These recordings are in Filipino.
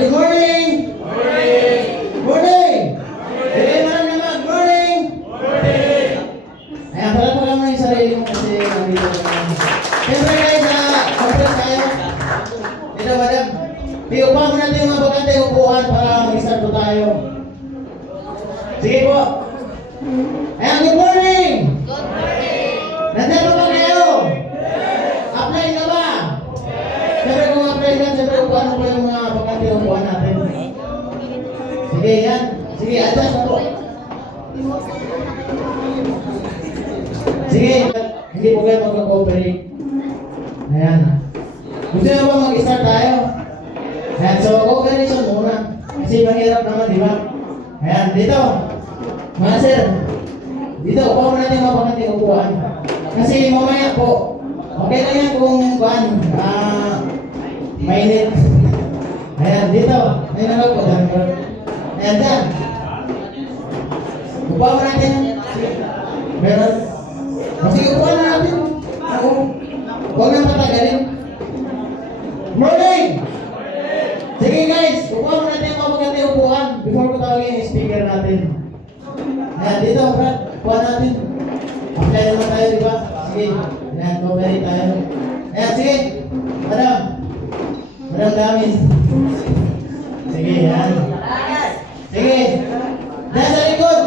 good morning! Morning! Morning! Sige, maraming naman, good morning! Morning! Ayan, pala po naman yung sarili mo kasi nandito naman. Siyempre guys, conference tayo. Dito, madam. Iupahan mo natin yung mga bakante upuan para mag-start po tayo. Sige po. Ayan, good morning! Good morning! Nandiyan pa ba kayo? Apply ka ba? Siyempre kung apply ka, siyempre upuan mo po yung mga bakante upuan natin. Sige, yan. Sige, adjust na po. Sige, hindi po kayo mag-cooperate. Ayan. Gusto nyo ba mag-start tayo? Ayan, so cooperation muna. Kasi mahirap naman, di ba? Ayan, dito. Mga sir, dito, upo mo natin mga pangating upuan. Kasi mamaya po, okay na yan kung mainit. Ayan, dito. Ayun na lang po. Ayan, dyan. Upo mo natin. Meron. Kasi upuan na natin. Ako. Huwag nang patagalin. Morning! Sige guys, upuan mo natin mga magandang upuan before ko tawagin yung speaker natin. Ayan, dito, Brad. Upuan natin. Apply naman tayo, di ba? Sige. Ayan, cooperate tayo. Ayan, sige. Madam. Madam Damin. Sige, ayan. Sige. Diyan sa likod.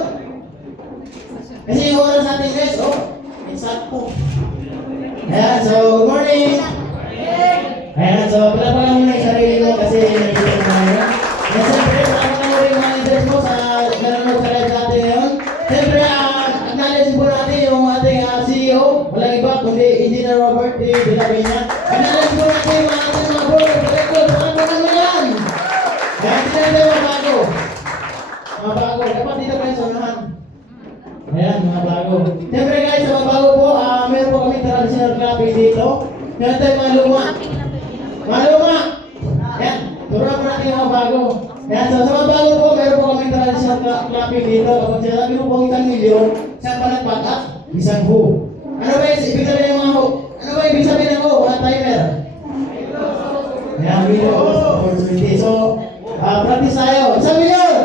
Kasi yung oras natin guys, eksakto. Ayan, so good morning. Ayan, so pala muna yung sarili mo kasi nandito na tayo. Ayan, siyempre, nakakita mo rin yung mga leaders mo sa ganun sa live natin ngayon. Siyempre, acknowledge po natin yung ating CEO. Walang iba, kundi Engineer Robert D. Villavena. Acknowledge po natin yung ating mga board of directors. Ano naman yan? Ayan, hindi natin mga bago. Mga bago. Dapat dito pa yung sunahan. Ayan, mga bago. Siyempre guys, sa mga bago po, meron po kami traditional clubbing dito. Meron tayo mga luma. Mga luma! Ayan, turuan po natin yung mga bago. Ayan, so sa mga bago po, meron po kami traditional clubbing dito. Kapag sinasabi mo po isang milyon, saan pa nagpag-up? Isang ho. Ano ba yung ibig sabihin ng mga ho? Ano ba ibig sabihin ng ho? Mga timer? Ayan, video opportunity. So, practice tayo. Isang milyon!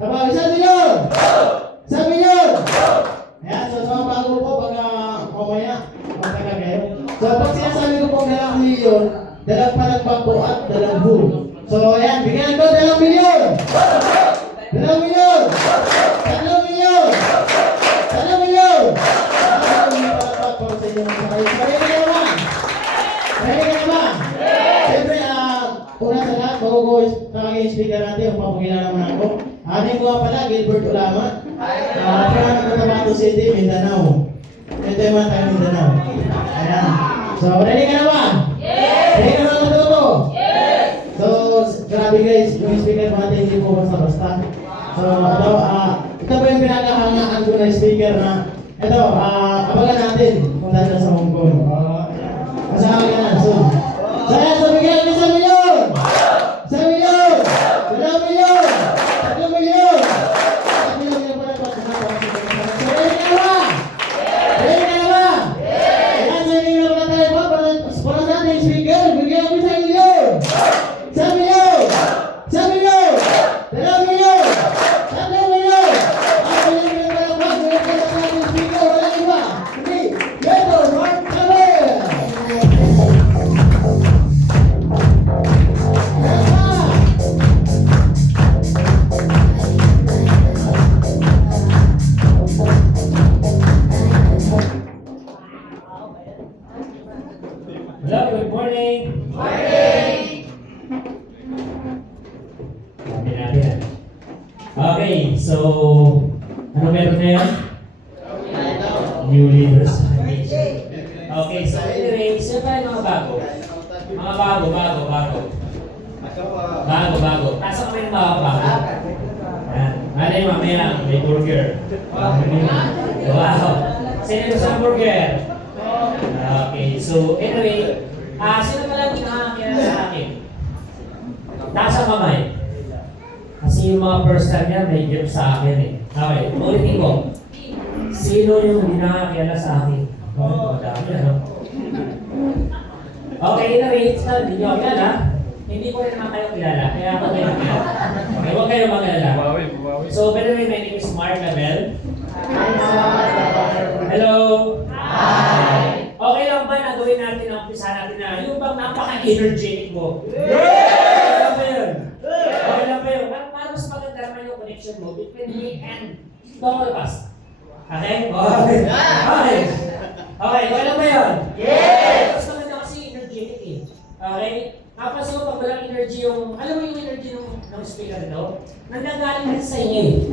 Sabag, isang milyon! Isang milyon! Ayan, so sa mga bago po, pag mamaya, magtaga kayo. So, pag sinasabi ko po dalang milyon, dalang palagpag po at dalang hu. So, ayan, bigyan ko dalang milyon! Dalang milyon! Dalang milyon! Dalang milyon! Dalang milyon palagpag po sa inyo mga kayo. Ready ka na ba? Ready ka na ba? Siyempre, una sa lahat, bago ko kakaging speaker natin, yung papakilala naman ako. Ating ko pala, Gilbert Ulama. From Cotabato City, Mindanao. Ito yung mga tayo Mindanao. Ayan. So, ready ka na ba? Yes! Ready ka na matuto? Yes! So, grabe guys, yung speaker natin hindi po basta-basta. So, ito ba yung pinakahangaan ko na speaker na ito, abangan natin kung dahil sa Hong Kong. Kasama ka na, soon. So, ayan, so bigyan natin sa milyon! Sa milyon! 2 milyon! 3 milyon! 4 milyon pala pa. So, ready ka na ba? Ready ka na ba? Ayan, so hindi na tayo pa para sa ating speaker. Bigyan natin sa milyon! Sa milyon! Sa milyon! 2 milyon! 3 milyon! 4 milyon pala pa. Bigyan natin sa ating speaker. Walang iba. Hindi. Beto Mark Cabell! Hello, good morning. Sabi natin. Okay, so ano meron ngayon? New leaders. Okay, so anyway, sino pa yung mga bago? Mga bago. Tasa kami ng mga bago. Ayan. Ano yung mamaya? May burger. Wow. Sino yung sa burger? Okay, so anyway, sino pala nakakakilala sa akin? Taas ang kamay. Kasi yung mga first time niya may gift sa akin eh. Okay, ulitin ko. Sino yung hindi nakakilala sa akin? Madami ano? Okay, anyway, hindi nyo kilala. hindi ko rin naman kayo kilala, kaya ako kayo kilala. Okay, huwag kayo magalala. So, by the way, my name is Mark Label. Hello? Hi! Okay lang ba na gawin natin ang umpisa natin na yung bang napaka-energetic mo? Okay lang ba yun? Okay lang ba yun? Para mas maganda naman yung connection mo between me and Dr. Pass. Okay? Okay. Okay. Okay, okay lang ba yun? Yes! Mas maganda kasi energetic eh. Okay? Kapag ko pag walang energy yung, alam mo yung energy ng speaker nito? Nanggagaling kasi sa inyo eh.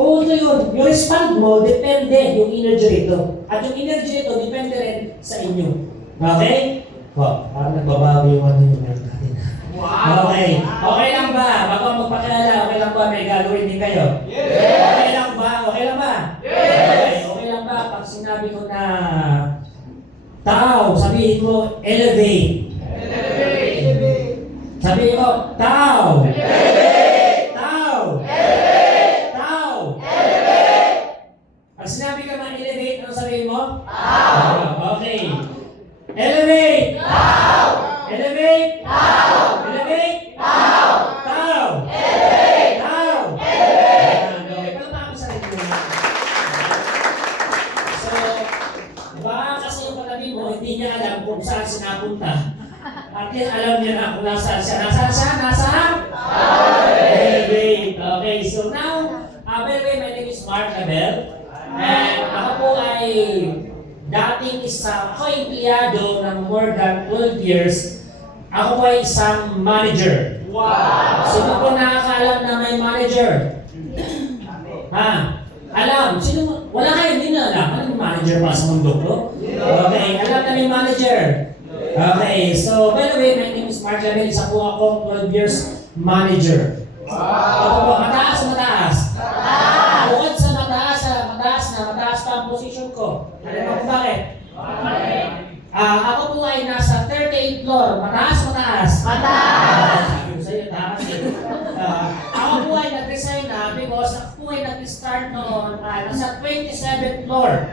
Oo, ito yun. Yung respond mo, depende yung energy rito. At yung energy rito, depende rin sa inyo. Okay? Oh, parang nagbabago yung ano yung meron natin. Wow! Okay. Okay lang ba? Bago magpakilala, okay lang ba? May gagawin din kayo? Yes! Okay lang ba? Okay lang ba? Yes! Okay, okay lang ba? Pag sinabi ko na tao, sabihin mo, elevate. Sabihin ko, tao! Tao! Tao! Pag sinabi ka ma-elevate, ano sabihin mo? Okay. Elevate! Elevate! Elevate! Tao! Elevate! Tao! Okay, palapaan ko sa rin mo. So, baka kasi yung katabi mo, hindi niya alam kung saan sinapunta. At least alam niya na kung nasaan siya. Nasaan siya? Nasaan? Elevate! Okay, so now, by the way, my name is Mark Label. And ako po ay dating ako ay empleyado ng more than 12 years. Ako po ay isang manager. Wow! Sino po nakakaalam na may manager? Ha? Alam? Sino? Wala kayo, hindi na alam. Ano yung manager pa sa mundo ko? Okay, alam na may manager. Okay, so by the way, my name is Mark Label. Isa po ako 12 years manager. Ako po, mataas sa mataas. Bukod sa mataas pa ang position ko. Alam mo kung bakit? Ako po ay nasa 38th floor. Mataas. Sabi ko sa'yo, taas eh. Ako po ay nag-resign na because ako po ay nag-start noon nasa 27th floor.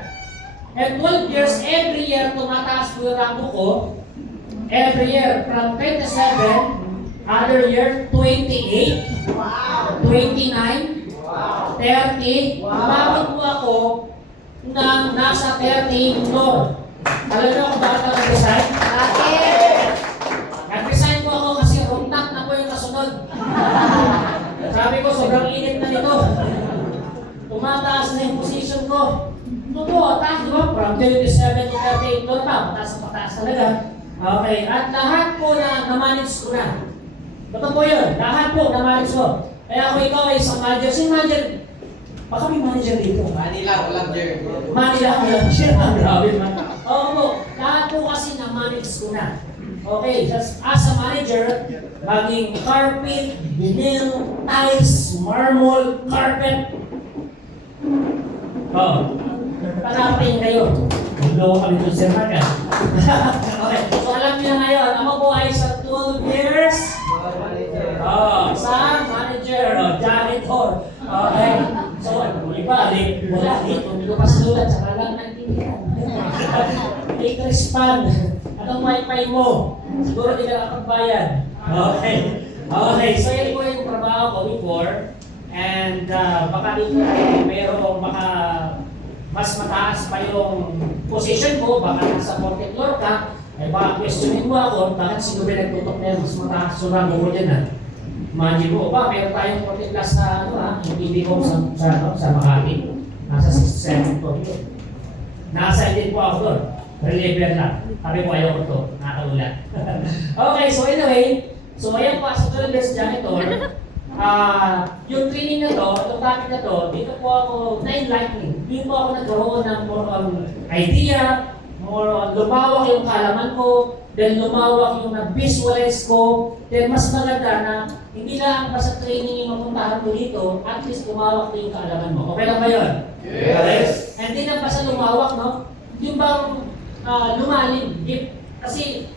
And 12 years, every year, tumataas po yung rango ko. Every year, from 27, other year, 28, 29, 30, umabot po ako ng nasa 30 floor. Alam niyo kung bakit ako nag-resign? Nag-resign po ako kasi rumtak na po yung kasunod. Sabi ko, sobrang init na nito. Tumataas na yung position ko. Totoo, taas, di ba? From 27 to 38 floor pa. Mataas talaga. Okay, at lahat po na na-manage ko na. Totoo po yun. Lahat po na-manage ko. Kaya kung ikaw ay isang manager, sino manager? Baka may manager dito. Manila, walang jer. Manila, walang jer. Grabe man. Oo po, lahat po kasi na-manage ko na. Okay, just as a manager, maging carpet, vinyl, tiles, marble, carpet. Pagkapain kayo. Gulo kami doon sa market. Okay, so alam niyo na ngayon, ako po ay sa 12 years. Sa manager, janitor. Okay. So, iba, wala, hindi ko pa sinulat, saka lang naintindihan. Take respond. Anong wifi mo? Siguro hindi ka nakapagbayad. Okay. Okay, so yan po yung trabaho ko before. And baka dito mayroong mas mataas pa yung position ko, baka nasa 40th floor ka, ay baka questionin mo ako, bakit sino ba nagtutok na yung mas mataas? Sobrang mo dyan ha. Imagine mo, ba, meron tayong 40 plus na hindi ko sa Makati. Nasa 67 po. Nasa din po ako doon. Reliever lang. Sabi ko ayaw ko to. Nakakagulat. Okay, so anyway, so ayan po, sa 12 years janitor, yung training na to, yung topic na to, dito po ako na-enlightening. Dito po ako nagkaroon ng more on idea, more on lumawak yung kaalaman ko, then lumawak yung na-visualize ko, then mas maganda na hindi lang pa sa training yung mapuntahan ko dito, at least lumawak din yung kaalaman mo. Okay lang ba yun? Yes! And hindi lang pa sa lumawak, no? Yung bang lumalim. Kasi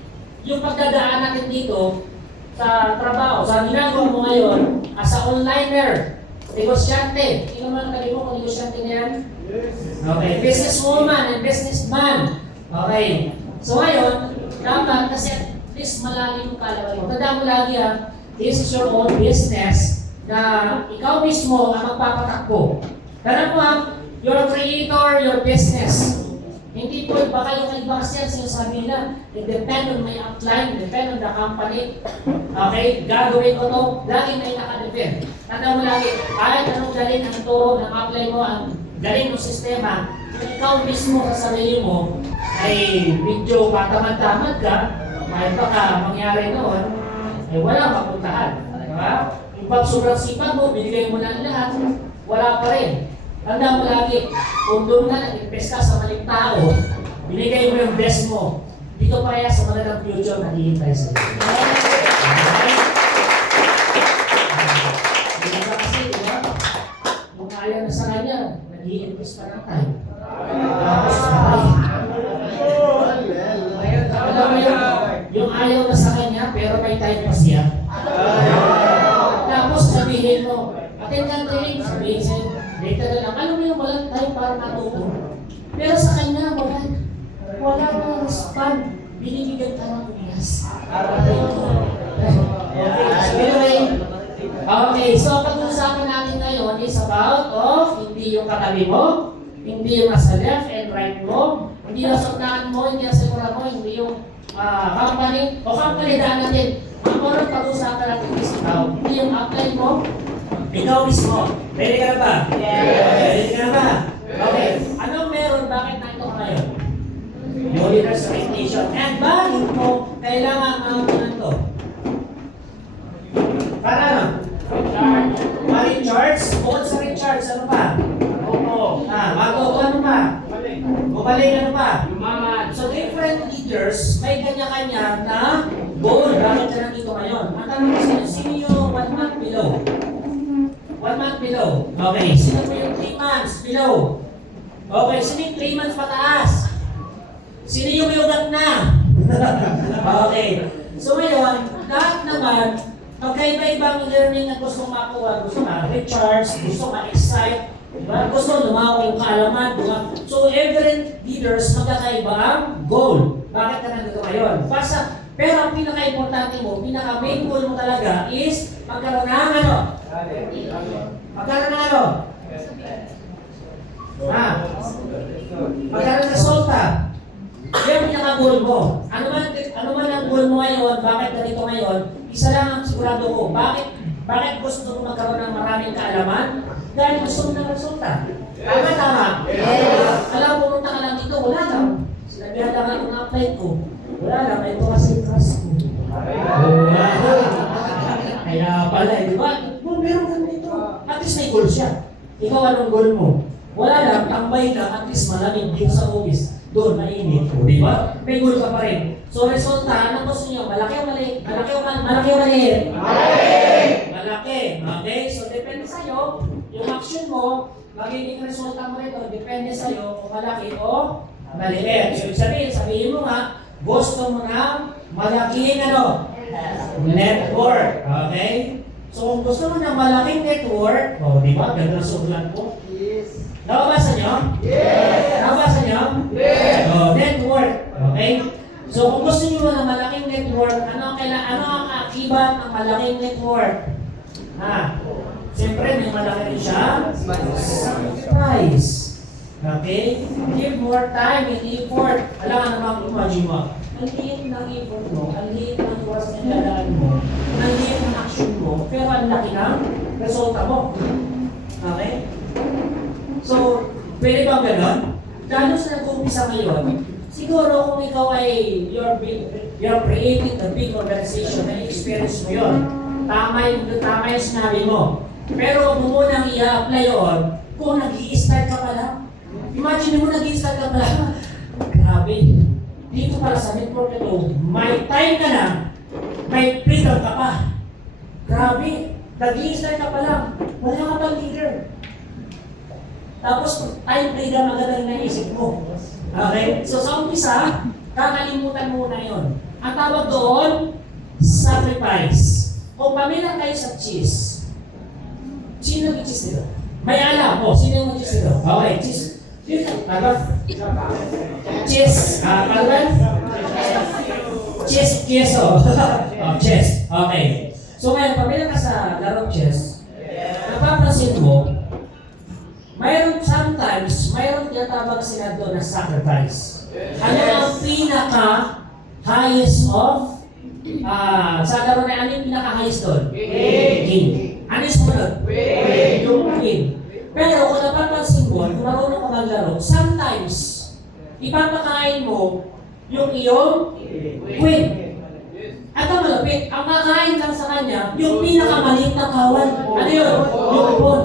yung pagdadaan natin dito, sa trabaho, sa ginagawa mo ngayon, as a onliner, negosyante. Sino man ang mo kung negosyante na yan? Yes. Okay, businesswoman and businessman. Okay. So ngayon, dapat kasi at least malalim yung kalaway mo. Tandaan mo lagi this is your own business na ikaw mismo ang magpapatakbo. Tandaan mo you're a creator, your business. Hindi po, baka yung iba kasi yan sinasabi nila, it depend on my upline, depend on the company. Okay, gagawin ko to, lagi may nakadepend. Tanda mo lagi, kahit anong galing ang turo ng upline mo, ang galing ng sistema, kung ikaw mismo sa sarili mo ay medyo patamad-tamad ka, kahit baka mangyari noon, ay wala mapuntahan. Diba? Yung pag sobrang sipag mo, binigay mo na ang lahat, wala pa rin. Tanda mo lagi, kung doon na nag-invest ka sa maling tao, binigay mo yung best mo, dito pa kaya sa malagang future na hihintay sa'yo. Hindi ba kasi, diba? Kung ayaw na sa kanya, nag-i-invest pa ng time. Tapos patay. Alam mo yung ayaw na sa kanya, pero may time pa siya. Tapos sabihin mo, atin ka training, sabihin sa'yo, later na lang, alam mo yung walang time para matuto. Pero sa kanya, walang span. Binibigyan ka ng umilas. Okay, so pag-uusapan natin ngayon is about hindi yung katabi mo, hindi yung nasa left and right mo, hindi yung soknaan mo, hindi yung sikura mo, hindi yung company, o company daan natin. Ang oras pag-uusapan natin is ikaw, hindi yung upline mo, ikaw mismo. Ready ka na ba? Yes! Ready ka na ba? Okay. Anong meron? Bakit nandito ka ngayon? Yung leader's orientation. And bakit mo kailangan mamunan to? Para ano? Ma-recharge? Bukod sa recharge, ano pa? Oo. Bago, ano pa? Bumalik, ano pa? So different leaders, may kanya-kanya na goal. Bakit ka nandito ngayon? Ang tanong ko sino yung 1 month below? 1 month below. Okay. Sino po yung 3 months below? Okay. Sino yung 3 months pataas? Sino yung may ugat na? Okay. So ngayon, lahat naman, magkaiba-ibang learning na gusto makuha, gusto ma-recharge, gusto ma-excite, diba? Gusto lumawak yung kaalaman, diba? So every leaders magkakaiba ang goal. Bakit ka nandito ngayon? Pero ang pinaka-importante mo, pinaka-main goal mo talaga is magkaroon ng ano? Magkaroon ng ano? Magkaroon ng resulta. Yung pinaka-goal mo. Ano man ang goal mo ngayon, bakit ganito ngayon, isa lang ang sigurado ko. Bakit gusto mo magkaroon ng maraming kaalaman? Dahil gusto mo ng resulta. Tama? Yes. Alam mo, pumunta ka lang dito, wala lang. Sinabihan lang ako na-apply ko. Wala lang, ito kasi trust ko. Kaya pala, di ba? Meron ka dito. At least may goal siya. Ikaw anong goal mo? Wala lang, tambay ka, at least malamig dito sa office. Doon, mainit. Di ba? May goal ka pa rin. So, resulta, anong gusto niyo? Malaki o maliit? Malaki o maliit? Malaki. Okay? So, depende sa'yo. Yung action mo, magiging resulta mo rito, depende sa'yo kung malaki o maliit. So, sabihin mo nga, gusto mo na malaking network. Okay? So, kung gusto mo ng malaking network, di ba? Ganda ng sulat po. Yes. Nakabasa nyo? Yes. Nakabasa nyo? Yes. Network. Okay? So, kung gusto nyo ng malaking network, ano ang kaakibat ng malaking network? Siyempre, may malaki rin siya. Sacrifice. Okay? Give more time and effort. Alam ka naman, imagine mo. Ang liit ng effort mo, ang liit ng oras na dadaan mo, ang liit ng action mo, pero ang laki ng resulta mo. Okay? So, pwede bang gano'n? Lalo sa nag-umpisa ngayon, siguro kung ikaw ay you're creating a big organization, na experience mo yun. Tama yung sinabi mo. Pero kung mo nang i-apply yun, kung nag-i-start ka pa lang, imagine mo nag-i-start ka pa lang, grabe. Dito para sa network ito, may time ka na, may freedom ka pa. Grabe, nag-i-start ka pa lang, wala ka pang leader. Tapos, time freedom agad ang naisip mo. Okay? So sa umpisa, kakalimutan muna yon. Ang tawag doon, sacrifice. Kung pamilya kayo sa cheese, sino nag-cheese nito? May alam mo, sino yung nag-cheese nito? Okay, cheese. Cheese. Cheese. Kalban? Chess, keso. Oh, chess. Okay. So ngayon, pamilya ka sa larong chess, napapansin mo, mayroon tinatawag sila doon na sacrifice. Ano ang pinaka highest of sa laro na ano yung pinaka-highest doon? King. Ano yung sumunod? Yung queen. Pero kung napapansin mo, kung marunong ka maglaro, sometimes, ipapakain mo yung iyong queen. At ang malapit, ang makain lang sa kanya, yung pinakamaliit na kawan. Ano yun? Yung pawn.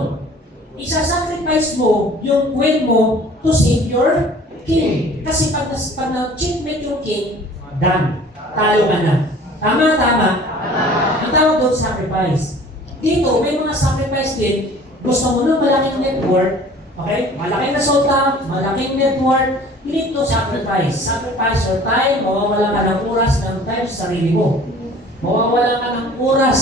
Isa-sacrifice mo yung queen mo to save your king. Kasi pag na-checkmate yung king, done. Talo ka na. Tama. Ang tawag doon, sacrifice. Dito, may mga sacrifice din. Gusto mo na malaking network, okay? Malaking resulta, malaking network, you need to sacrifice. Sacrifice your time, mawawala ka ng oras ng time sa sarili mo. Mawawala ka ng oras,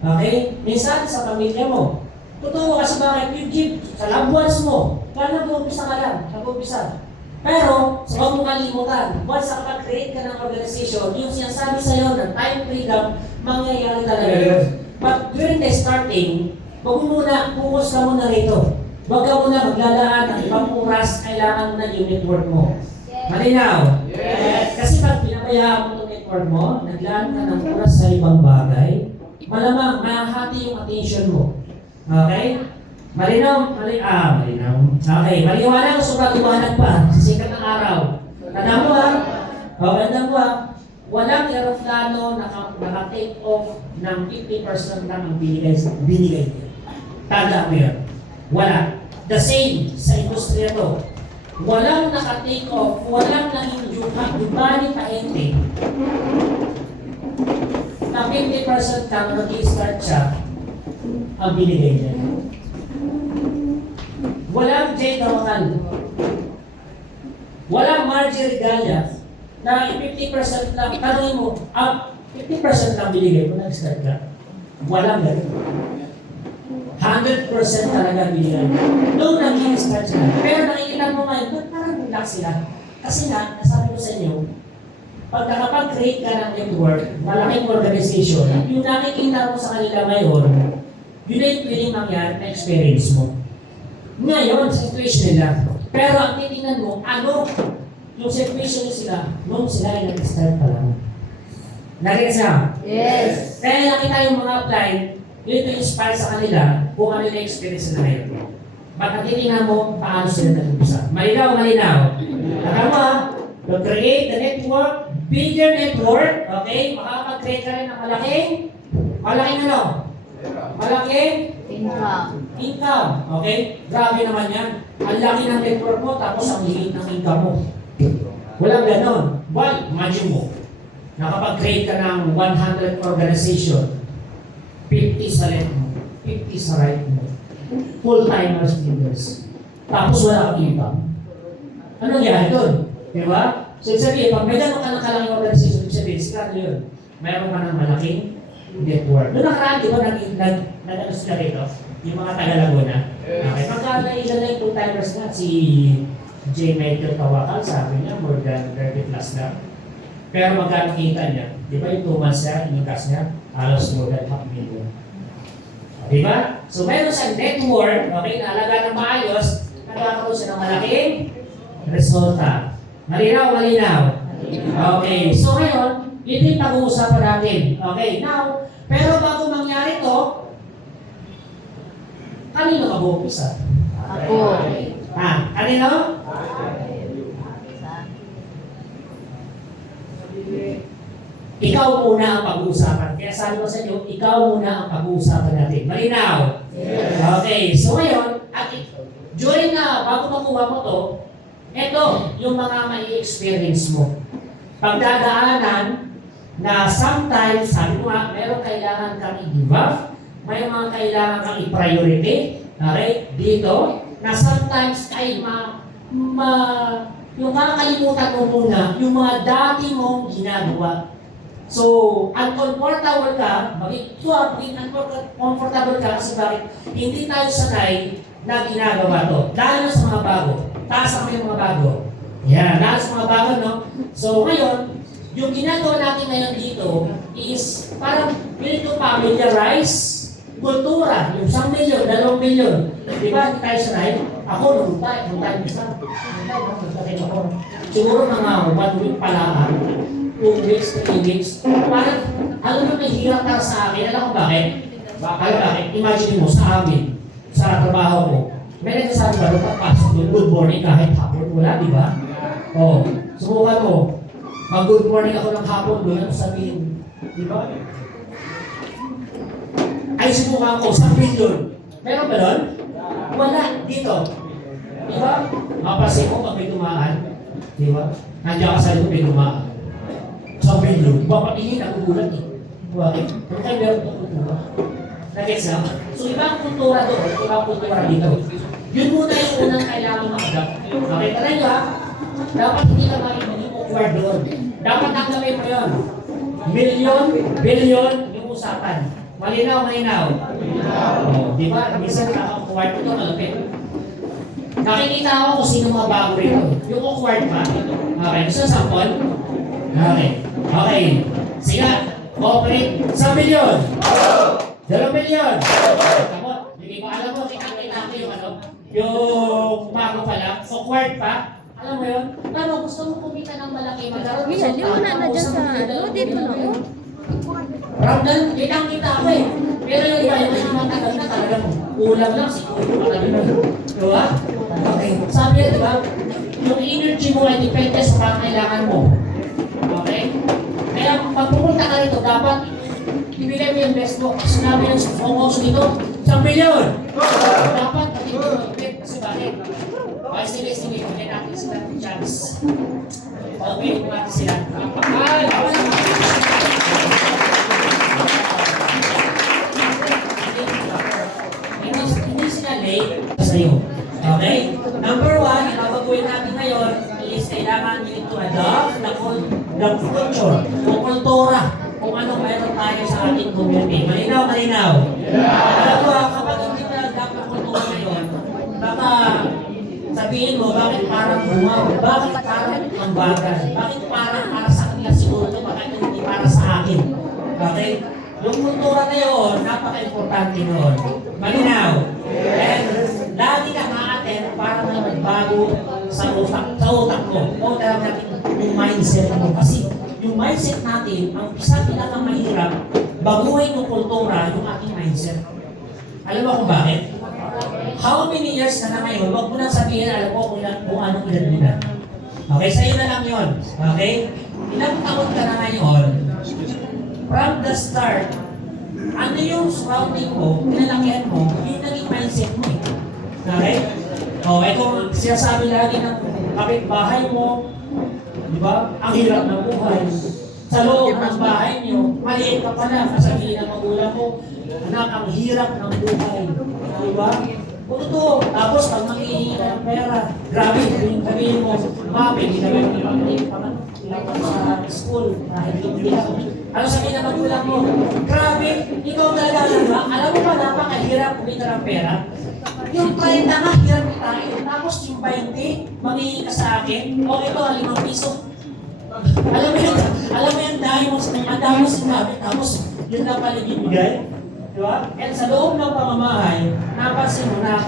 okay? Minsan sa pamilya mo. Totoo kasi bakit you give sa loved ones mo. Kaya nag-uumpisa ka lang, nag-uumpisa. Pero, sa huwag mo kalimutan, once nakapag-create ka ng organization, yung sinasabi sa'yo ng time freedom, mangyayari talaga yun. But during the starting, huwag mo muna, focus ka muna rito. Huwag ka muna maglalaan ng ibang oras, kailangan mo na yung network mo. Malinaw? Yes. Kasi pag pinabayaan mo yung network mo, naglaan ka ng oras sa ibang bagay, malamang, mahahati yung attention mo. Okay? Malinaw? Malinaw. Okay, maliwanag, sobrang liwanag pa sa sikat ng araw. Tandaan mo ha? Tandaan mo ha? Walang aeroplano naka-take off ng 50% lang ang binigay niya. Tandaan mo yun. Wala. The same sa industriya to. Walang naka-take off, walang naging dubani paente. Na 50% lang nag-i-start siya ang binigay niya. Walang Jay Dawangan. Walang Margie Regalia na 50% lang, tanongin mo, 50% lang binigay mo, nag-start ka. Walang ganun. 100% talaga binigay. Noong nag-start sila. Pero nakikita mo ngayon, ba't parang relax sila? Kasi nga, nasabi ko sa inyo, pag nakapag-create ka ng network, malaking organization, yung nakikita mo sa kanila ngayon, yun na yung pwedeng mangyari na experience mo. Ngayon, situation nila. Pero ang titingnan mo, ano yung situation nila nung sila ay nag-start pa lang. Nakita siya? Yes. Kaya nakita yung mga client, yun yung inspire sa kanila kung ano yung experience nila ngayon. Baka titingnan mo, paano sila nag-umpisa. Malinaw. Nakama, to create the network, build your network, okay? Makakapag-create ka rin ng malaking ano? Malaking income. Okay? Grabe naman yan. Ang laki ng network mo, tapos ang liit ng income mo. Walang ganon. Well, imagine mo, nakapag-create ka ng 100 organization, 50 sa left mo, 50 sa right mo, full-timers leaders. Tapos wala kang income. Anong nangyari doon? Di ba? So, sabihin, pag may gano'n ka ng kalaking organization, sabihin, sigurado yun, mayroon ka ng malaking network. Doon nakaraan, di ba, nag-ano sila rito? Yung mga taga-Laguna. Okay, magkailan na yung full-timers na, si J. Michael Tawakal, sabi niya, more than 30 plus na. Pero magkano kita niya? Di ba yung 2 months niya, yung cash niya, halos more than $500,000. Di ba? So, mayroon siyang network, okay, naalaga ng maayos, nagkakaroon siya ng malaking resulta. Malinaw. Okay, so ngayon, ito yung pag-uusapan natin. Okay, now, pero bago mangyari to, kanino ka buumpisa? Ako. Kanino? Ikaw muna ang pag-uusapan. Kaya sabi ko sa inyo, ikaw muna ang pag-uusapan natin. Malinaw? Yes. Okay, so ngayon, during na, bago makuha mo to, ito yung mga mai-experience mo. Pagdadaanan na sometimes, sabi ko nga, meron kailangan kang i-give up, may mga kailangan kang i-priority, okay, dito, na sometimes ay yung makakalimutan mo muna, yung mga dati mong ginagawa. So, uncomfortable ka, maging uncomfortable ka kasi bakit hindi tayo sanay na ginagawa to. Lalo na sa mga bago. Taas ako yung mga bago. Yan, lalo sa mga bago, no? So, ngayon, yung ginagawa natin ngayon dito is parang ganito familiarize kultura, yung 1 milyon, 2 milyon. Di ba, hindi tayo sanay? Ako, nung tayo isa. Siguro mga 1 week pa lang, 2 weeks, 3 weeks. Parang, ano na may hirap para sa akin? Alam ko bakit? Alam bakit? Imagine mo, sa amin, sa trabaho ko, may nagsasabi ba, papasok doon, good morning kahit hapon, wala, di ba? Oo. Subukan mo, mag-good morning ako ng hapon doon, ano sabihin? Di ba? Ay, subukan ko, 1 milyon. Meron ba doon? Wala, dito. Di ba? Mapasin mo pag may tumaan. Di ba? Nandiyan ka sa likod, may tumaan. 1 milyon. Papatingin, nagugulat eh. Bakit? Ano kayo meron itong kultura? Nag-gets na? So, ibang kultura doon, ibang kultura dito. Yun muna yung unang kailangan makagap. Okay, tala nyo ha? Dapat hindi ka maging awkward doon. Dapat tanggapin mo yun. Milyon, bilyon, yung usapan. Malinaw, malinaw. Oh, di ba? Minsan awkward ito, malapit. Nakikita ako kung sino mga bago rito. Yung awkward pa. Okay, gusto na sample? Okay. Okay. Sige, cooperate. 1 milyon. 2 milyon. Tapos, hindi ko alam mo, kita ko yung ano, yung bago pala, awkward pa. Alam mo yun? Pero gusto mo kumita ng malaki, magkaroon Mia, liwala na dyan sa ano, dito na ako. Ramdam, kitang-kita ako eh. Pero yung iba, yung mga matagal na talagang ulam lang, siguro pala mo. Diba? Okay. Sabi niya, diba? Yung energy mo ay depende sa pangailangan mo. Okay? Kaya pag pumunta ka rito, dapat ibigay mo yung best mo. Sinabi ng focus dito, 1 milyon! Dapat matipid kasi bakit? Okay, sige, bigyan natin sila ng chance. Okay, natin sila. Hindi sila late sa'yo. Okay? Number 1, ang gagawin natin ngayon is kailangan nyo to adopt the culture o kultura kung anong mayroon tayo sa ating community. Malinaw, malinaw. Alam mo, kapag hindi na adopt ng kultura ngayon, baka sabihin mo, bakit parang bumaw? Bakit parang ang bagal? Bakit parang para sa kanila siguro ito? Bakit hindi para sa akin? Okay? Yung kultura na yun, napaka-importante noon. Malinaw. And lagi ka ma-attend para may magbago sa utak mo. O tawag natin yung mindset mo. Kasi yung mindset natin, ang isang pinakamahirap, baguhin yung kultura, yung ating mindset. Alam mo kung bakit? How many years ka na ngayon, wag mo nang sabihin, alam ko kung anong edad mo na. Okay, sa'yo na lang yun. Okay? Ilang taon ka na ngayon, from the start, ano yung surrounding mo, pinalakihan mo, yung naging mindset mo eh. Okay? O, kung sinasabi lagi ng kapitbahay mo, di ba? Ang hirap ng buhay. Sa loob ng bahay niyo, maliit ka pa na, kasabihin ng magulang mo, anak, ang hirap ng buhay. Di ba? Kung totoo, tapos pag makihingi ka ng pera, grabe, sabihin mo, mami, ginawin mo yung sa school, dahil hindi ka. Ano sabihin ng magulang mo? Grabe, ikaw talaga ba? Alam mo ba, napakahirap kumita ng pera? Yung 30 nga, hirap tayo. Tapos yung 20, mangingi ka sa akin, o ito, 5 piso. Alam mo yan, dahil mo sinabi, tapos yun na pala ibigay. Diba? And sa loob ng pamamahay, napansin mo na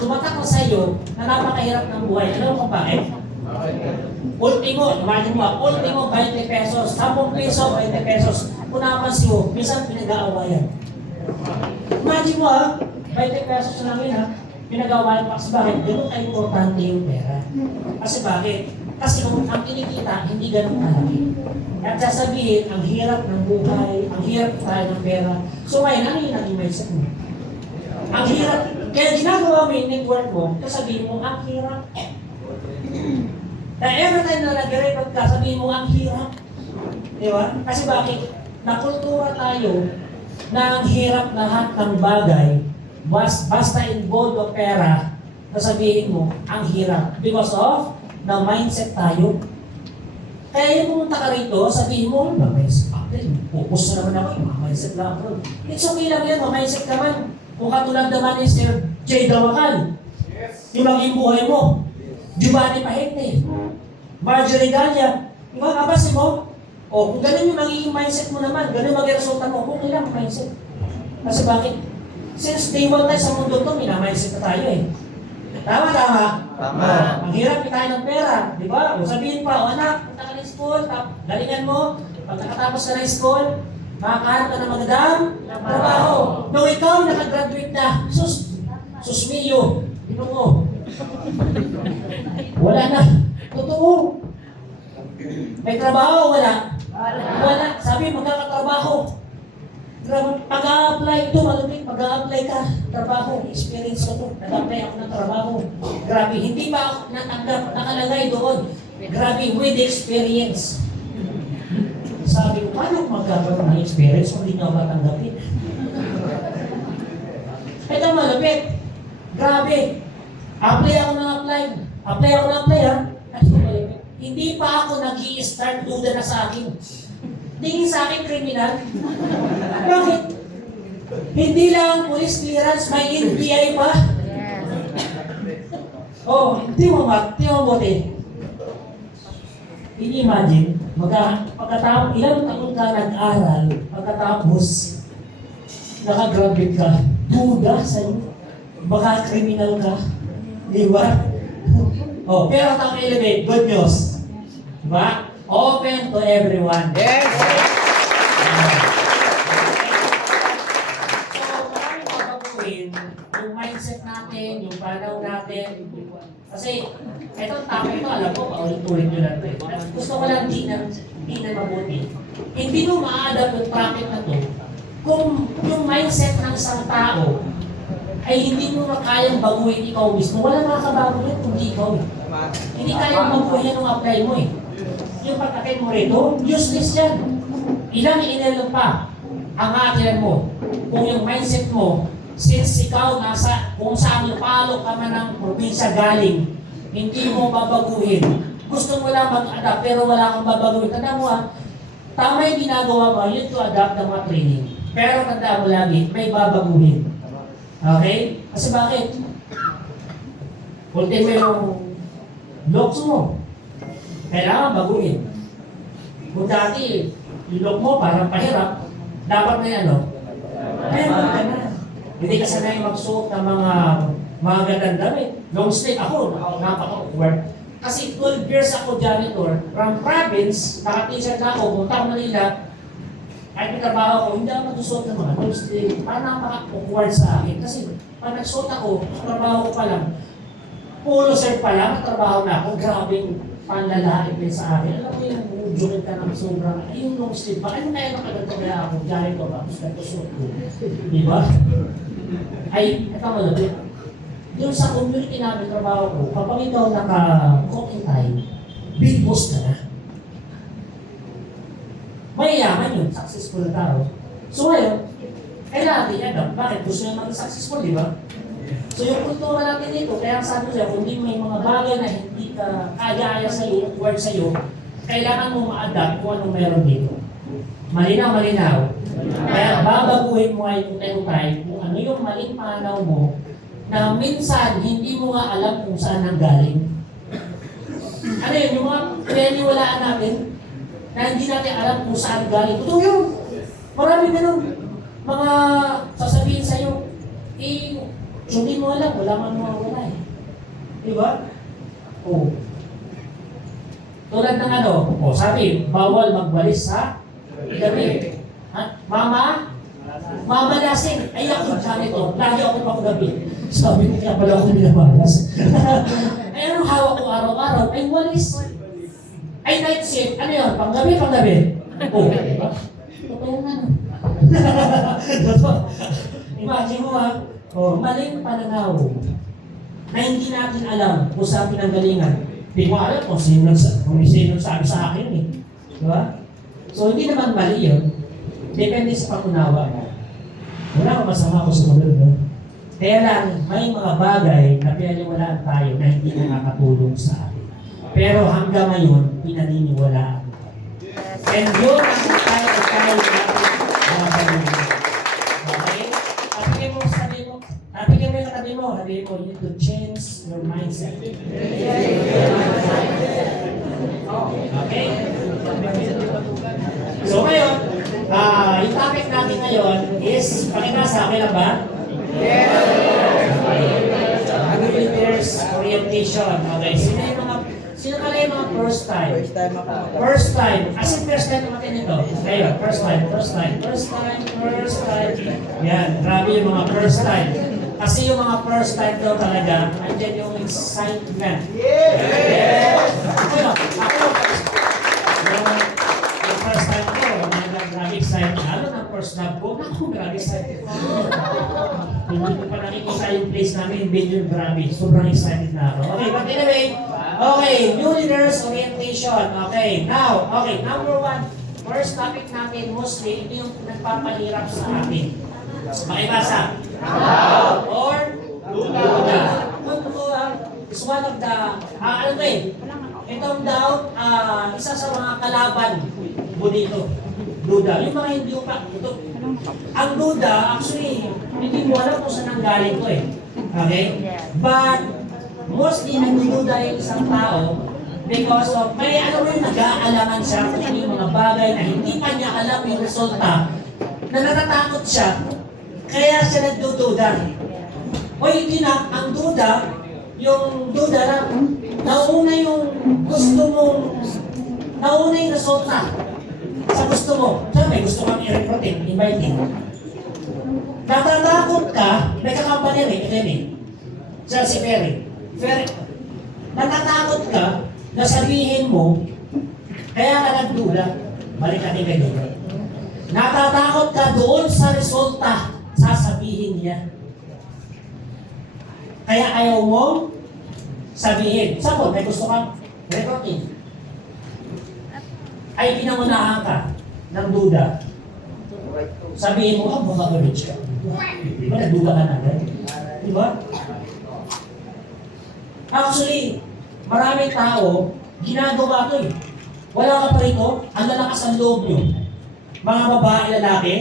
tumatak na sa iyo na napakahirap ng buhay. Alam mo kung bakit? Ultimo, imagine mo, ultimo 20 pesos, 10 piso, 20 pesos. Kung napansin mo, minsan pinag-aawayan. Imagine mo 20 pesos lang yun pinag-aawayan pa. Kasi bakit? Ganun ka-importante yung pera. Kasi bakit? Kasi kung ang kinikita, hindi ganun kalaki. At sasabihin, ang hirap ng buhay, ang hirap tayo ng pera. So ngayon, ano yung naging mindset mo? Ang hirap. Kaya ginagawa mo yung network mo, sasabihin mo, ang hirap. Kaya every time na nag-report ka, sabihin mo, ang hirap. Di ba? Kasi bakit? Nakultura tayo na ang hirap lahat ng bagay, basta involved o pera, sasabihin mo, ang hirap. Because of the mindset tayo. Kaya yung pumunta ka rito, sabihin mo, ma-mindset natin. Focus na naman ako, ma-mindset lang ako. It's okay lang yan, ma-mindset ka man. Kung katulad naman ni Sir Jay Dawakan, yung maging buhay mo. Giovanni Pahente, Marjorie Ganya, yung mga kabasin mo, O, kung ganun yung magiging mindset mo naman, ganun maging resulta mo, kung ilang mindset. Kasi bakit? Since day one tayo sa mundo to, minamindset na tayo eh. Tama. Ang hirap tayo ng pera, di ba? O sabihin pa, o anak, punta ka ng school, galingan mo, pagkatapos ka ng school, makakahanap ka ng magandang trabaho. Nung ikaw nakagraduate na, sus Mio, ino mo. Wala na. Totoo. May trabaho, wala. Sabi, magkakatrabaho. Pag-a-apply ito, malupit, pag-a-apply ka, trabaho, experience ko to, nag-apply ako ng trabaho. Grabe, hindi pa ako natanggap, nakalagay doon. Grabe, with experience. Sabi ko, paano magkakaroon ng experience kung hindi nyo matanggapin? Ito malupit. Grabe. Apply ako ng apply. Ha? Hindi pa ako nag-i-start, duda na sa akin. Tingin sa akin, kriminal. Bakit? Hindi lang police clearance, may NBI pa. Oh, hindi mo buti. Ini-imagine, pagkatapos, ilang taon ka nag-aral, pagkatapos, nakagraduate ka, duda sa'yo, baka kriminal ka. Di ba? Oh, pero tama elevate, good news. Diba? Open to everyone. Yes! So, maraming pagbaguhin, yung mindset natin, yung pananaw natin. Kasi, itong topic ito, alam ko, paulit-ulit nyo lang ito eh. Gusto ko lang di na mabuti. Hindi mo ma-adapt yung topic na to kung yung mindset ng isang tao ay hindi mo na kayang baguhin ikaw mismo. Wala makakabago yan kung di ikaw eh. Hindi kayang baguhin yan nung apply mo eh. Yung pagkakit mo rito, useless yan. Ilang inelo pa ang atiran mo. Kung yung mindset mo, since ikaw nasa, kung saan lupalo ka man ng probinsya galing, hindi mo babaguhin. Gusto mo lang mag-adapt pero wala kang babaguhin. Tanda mo tama yung ginagawa mo, yun to adapt ng mga training. Pero tanda mo lagi, may babaguhin. Okay? Kasi bakit? Kunti mo yung looks mo. Kailangan baguhin. Kung dati, yung look mo parang pahirap, dapat na yan, meron ka na. Hindi ka sanay magsuot ng mga gandang damit. Long sleeve ako, napaka-awkward. Kasi 12 years ako janitor, from province, naka-t-shirt na ako, punta ko Manila, kahit may trabaho ko, hindi ako magsusuot ng mga long sleeve. Parang napaka-awkward sa akin. Kasi pag nagsuot ako, sa trabaho ko pa lang, polo shirt pa lang, trabaho na ako, grabing panlalait din sa akin. Alam mo yung udyukin ka ng sobrang, ay yung long sleeve, bakit mo kaya nakaganto kaya ako, janitor ba, tapos ganito suot ko. Diba? Ay, ito malapit. Doon sa community namin trabaho ko, kapag ikaw naka-coat and tie, big boss ka na. Mayayaman yun, successful na tao. So ngayon, kailangan din adapt. Bakit? Gusto nyo maging successful, di ba? So yung kultura natin dito, kaya sabi ko siya, kung hindi may mga bagay na hindi ka kaya sa'yo, word sa'yo, kailangan mo ma-adapt kung anong meron dito. Malinaw. Kaya babaguhin mo ay tutay kung ano yung maling pananaw mo na minsan hindi mo nga alam kung saan nanggaling. Ano yun, yung mga pinaniwalaan natin na hindi natin alam kung saan galing. Totoo yun. Marami ganun. Mga sasabihin sa'yo, hindi mo alam, wala man mo wala eh. Diba? Oo. Tulad ng sabi, bawal magwalis sa gabi. Mama lasing. Ay ako, sabi ko, lagi ako paggabi. Sabi ko, kaya pala ako binabalas. Ay anong hawak ko araw-araw? Ay walis. Ay night shift. Ano yun? Panggabi? Oo. Diba? Totoo nga. Imagine mo maling pananaw na hindi natin alam kung saan pinanggalingan. Hindi ko alam kung sino sabi sa akin eh. Diba? So hindi naman mali yun. Depende sa pangunawa mo. Wala akong masama ko sa mundo. Kaya lang, may mga bagay na pinaniwalaan tayo na hindi nakakatulong sa atin. Pero hanggang ngayon, pinaniniwalaan. And yun ang tayo natin mga paniniwala. Okay? Sabihin mo, you need to change your mindset. Okay? ngayon is, pakibasa, okay lang ba? Leaders orientation. Okay, sino pala yung mga first time? First time. As in first time natin ito. Ayun, first time. Yan, grabe yung mga first time. Kasi yung mga first time daw talaga, andyan yung excitement. Ako, yung first time ko, grabe excited. Ano na first love ko? Ako, grabe excited. Hindi ko pa nakikita yung place namin, Billion, grabe. Sobrang excited na ako. Okay, but anyway, okay, new leaders orientation. Okay, now, okay, number one, first topic natin mostly, ito yung nagpapahirap sa atin. Makibasa. Doubt or duda. Is one of the, ano ba eh? Itong doubt, isa sa mga kalaban mo dito. Duda. Yung mga hindi pa, ito. Ang duda, actually, hindi mo alam kung saan ang galing ko eh. Okay? But, mostly nagdududa yung isang tao because of, may ano rin nag-aalaman siya kung ano yung mga bagay na hindi pa niya alam yung resulta, na natatakot siya, kaya siya nagdududa. O hindi na, ang duda, yung duda na, nauna yung gusto mong, nauna yung resulta sa gusto mo. Saan may gusto kang i-recruiting, inviting. Natatakot ka, may kakampanya rin, ito yun siya si Ferry. Ferry, natatakot ka na sabihin mo, kaya ka nagduda, balik natin kay duda. Natatakot ka doon sa resulta, sasabihin niya. Kaya ayaw mo sabihin. Sabo, may gusto kang recruiting. Ay pinangunahan ka ng duda. Sabihin mo, baka rich ka. Di ba, nagduda ka na agad? Di ba? Actually, maraming tao, ginagawa ito eh. Wala ka pa rito, ang lalakas ang loob nyo. Mga babae, lalaki,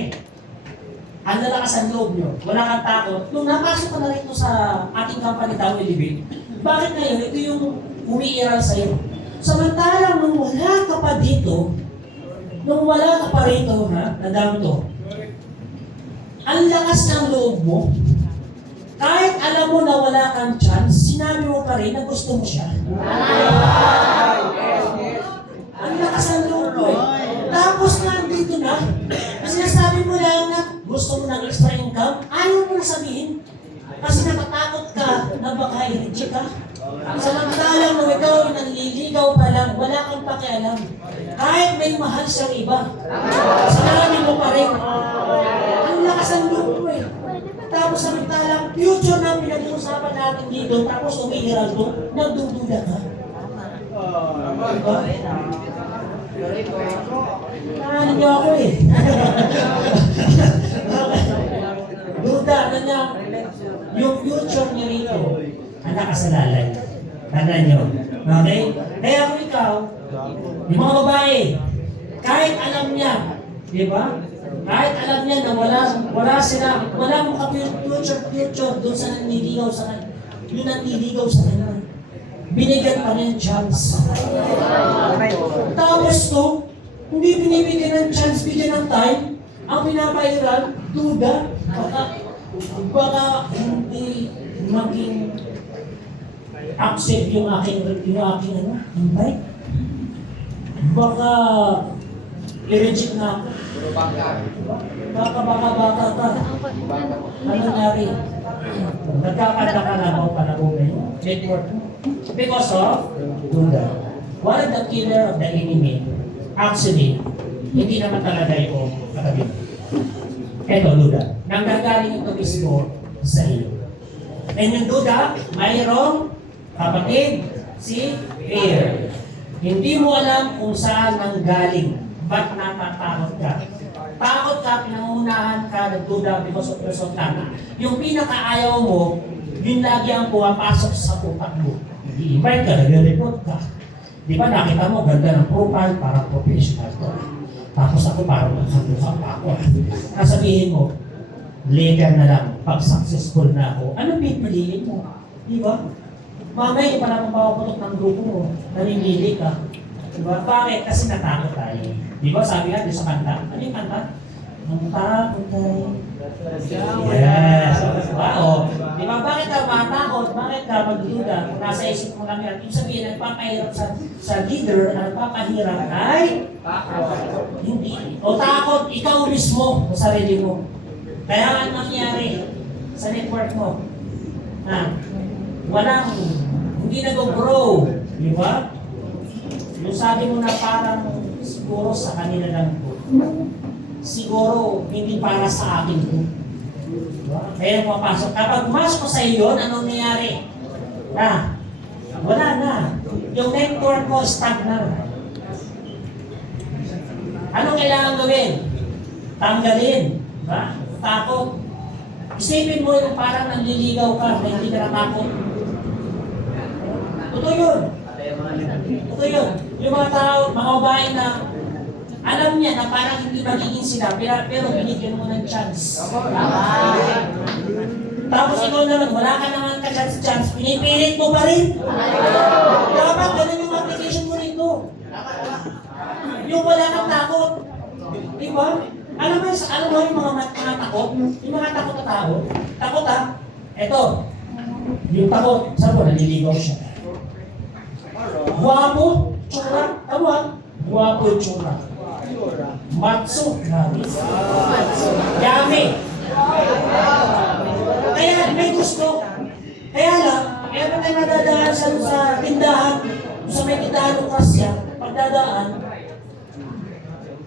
ang lalakas ang loob nyo. Wala kang takot. Nung napasok ka na rito sa ating company Tao Elevate, bakit ngayon ito yung umiiral sa'yo? Samantalang nung wala ka pa dito, nung wala ka pa rito, nadami to, ang lakas ng loob mo, kahit alam mo na wala kang chance, sinabi mo pa rin na gusto mo siya. Ang lakas ng loob mo eh. Tapos nandito na, sinasabi mo lang na gusto mo ng extra income, ayaw mo na sabihin. Kasi natatakot ka na baka i-reject ka. Samantalang nung ikaw nanliligaw pa lang, wala kang pakialam. Kahit may mahal siyang iba, sinabi mo pa rin. Ang lakas ng loob mo eh. Tapos samantalang future na pinag-uusapan natin dito, tapos umihiral ko, nagdududa ka. Nakanin niyo ako eh. Duda na niya, yung future niya rito, ang nakasalalay. Tandaan niyo. Okay? Kaya kung ikaw, yung mga babae, kahit alam niya, di ba? Kahit alam niya na wala sila, wala mo ka-future doon sa nanliligaw sa kanya. Yung nanliligaw sa kanya. Binigyan pa rin chance. Tapos to, hindi binibigyan ng chance, bigyan ng time, ang pinapairal, duda, baka hindi maging accept yung aking invite. Baka i-reject na ako. Baka ka. Ano nangyari? Nagkakadaka na ako para ngayon. Network. Because of duda. One of the killer of the enemy, actually, hindi naman talaga yung katabi. Ito, duda. Nanggagaling ito mismo sa iyo. And yung duda, mayroong kapatid, si fear. Hindi mo alam kung saan nanggaling. Ba't natatakot ka? Takot ka, pinangunahan ka, nagduda because of resulta. Yung pinakaayaw mo, yun lagi ang pumapasok sa utak mo. I-invite ka, nag-report ka. Di ba nakita mo, ganda ng profile, parang professional to. Tapos ako parang nagkamukha pa ako. Nasabihin mo, later na lang, pag successful na ako, ano pipiliin mo? Di ba? Mamaya, pa naman papaputok ng grupo mo, naningili ka. Di ba? Bakit? Kasi natakot tayo. Di ba? Sabi nga, sa kanta, ano yung kanta? Ang takot ay... Yes! Wow! Di ba, bakit ka matakot? Bakit ka magduda? Kung nasa isip mo lang yan, ibig sabihin, nagpapahirap sa leader, ang nagpapahirap ay... Hindi. O takot, ikaw mismo sa sarili mo. Kaya ang nangyari sa network mo, walang, hindi nag-grow. Di ba? Yung sabi mo na parang siguro sa kanila lang po. Siguro hindi para sa akin po. Diba? Kaya pumapasok. Kapag pumasok sa iyo, anong nangyari? Wala na. Yung network mo, stag na. Anong kailangan gawin? Tanggalin. Diba? Takot. Isipin mo yung parang nanliligaw ka na hindi ka natakot. Totoo yun. Totoo yun. Yung mga tao, mga babae na alam niya na parang hindi magiging sila, pero binigyan mo ng chance. Tapos ikaw naman, wala ka naman ka-chance, pinipilit mo pa rin. Dapat ganun yung application mo rito. Yung wala kang takot. Di ba? Alam mo yung mga takot? Yung mga takot na tao? Takot Eto. Yung takot, saan mo, naliligaw siya. Guwapo, tsura. Tama. Guwapo, tsura. Matso. Yami. Kaya may gusto. Kaya lang, kaya pa tayo nadadaan sa tindahan, sa may tindahan ng kasya, pagdadaan,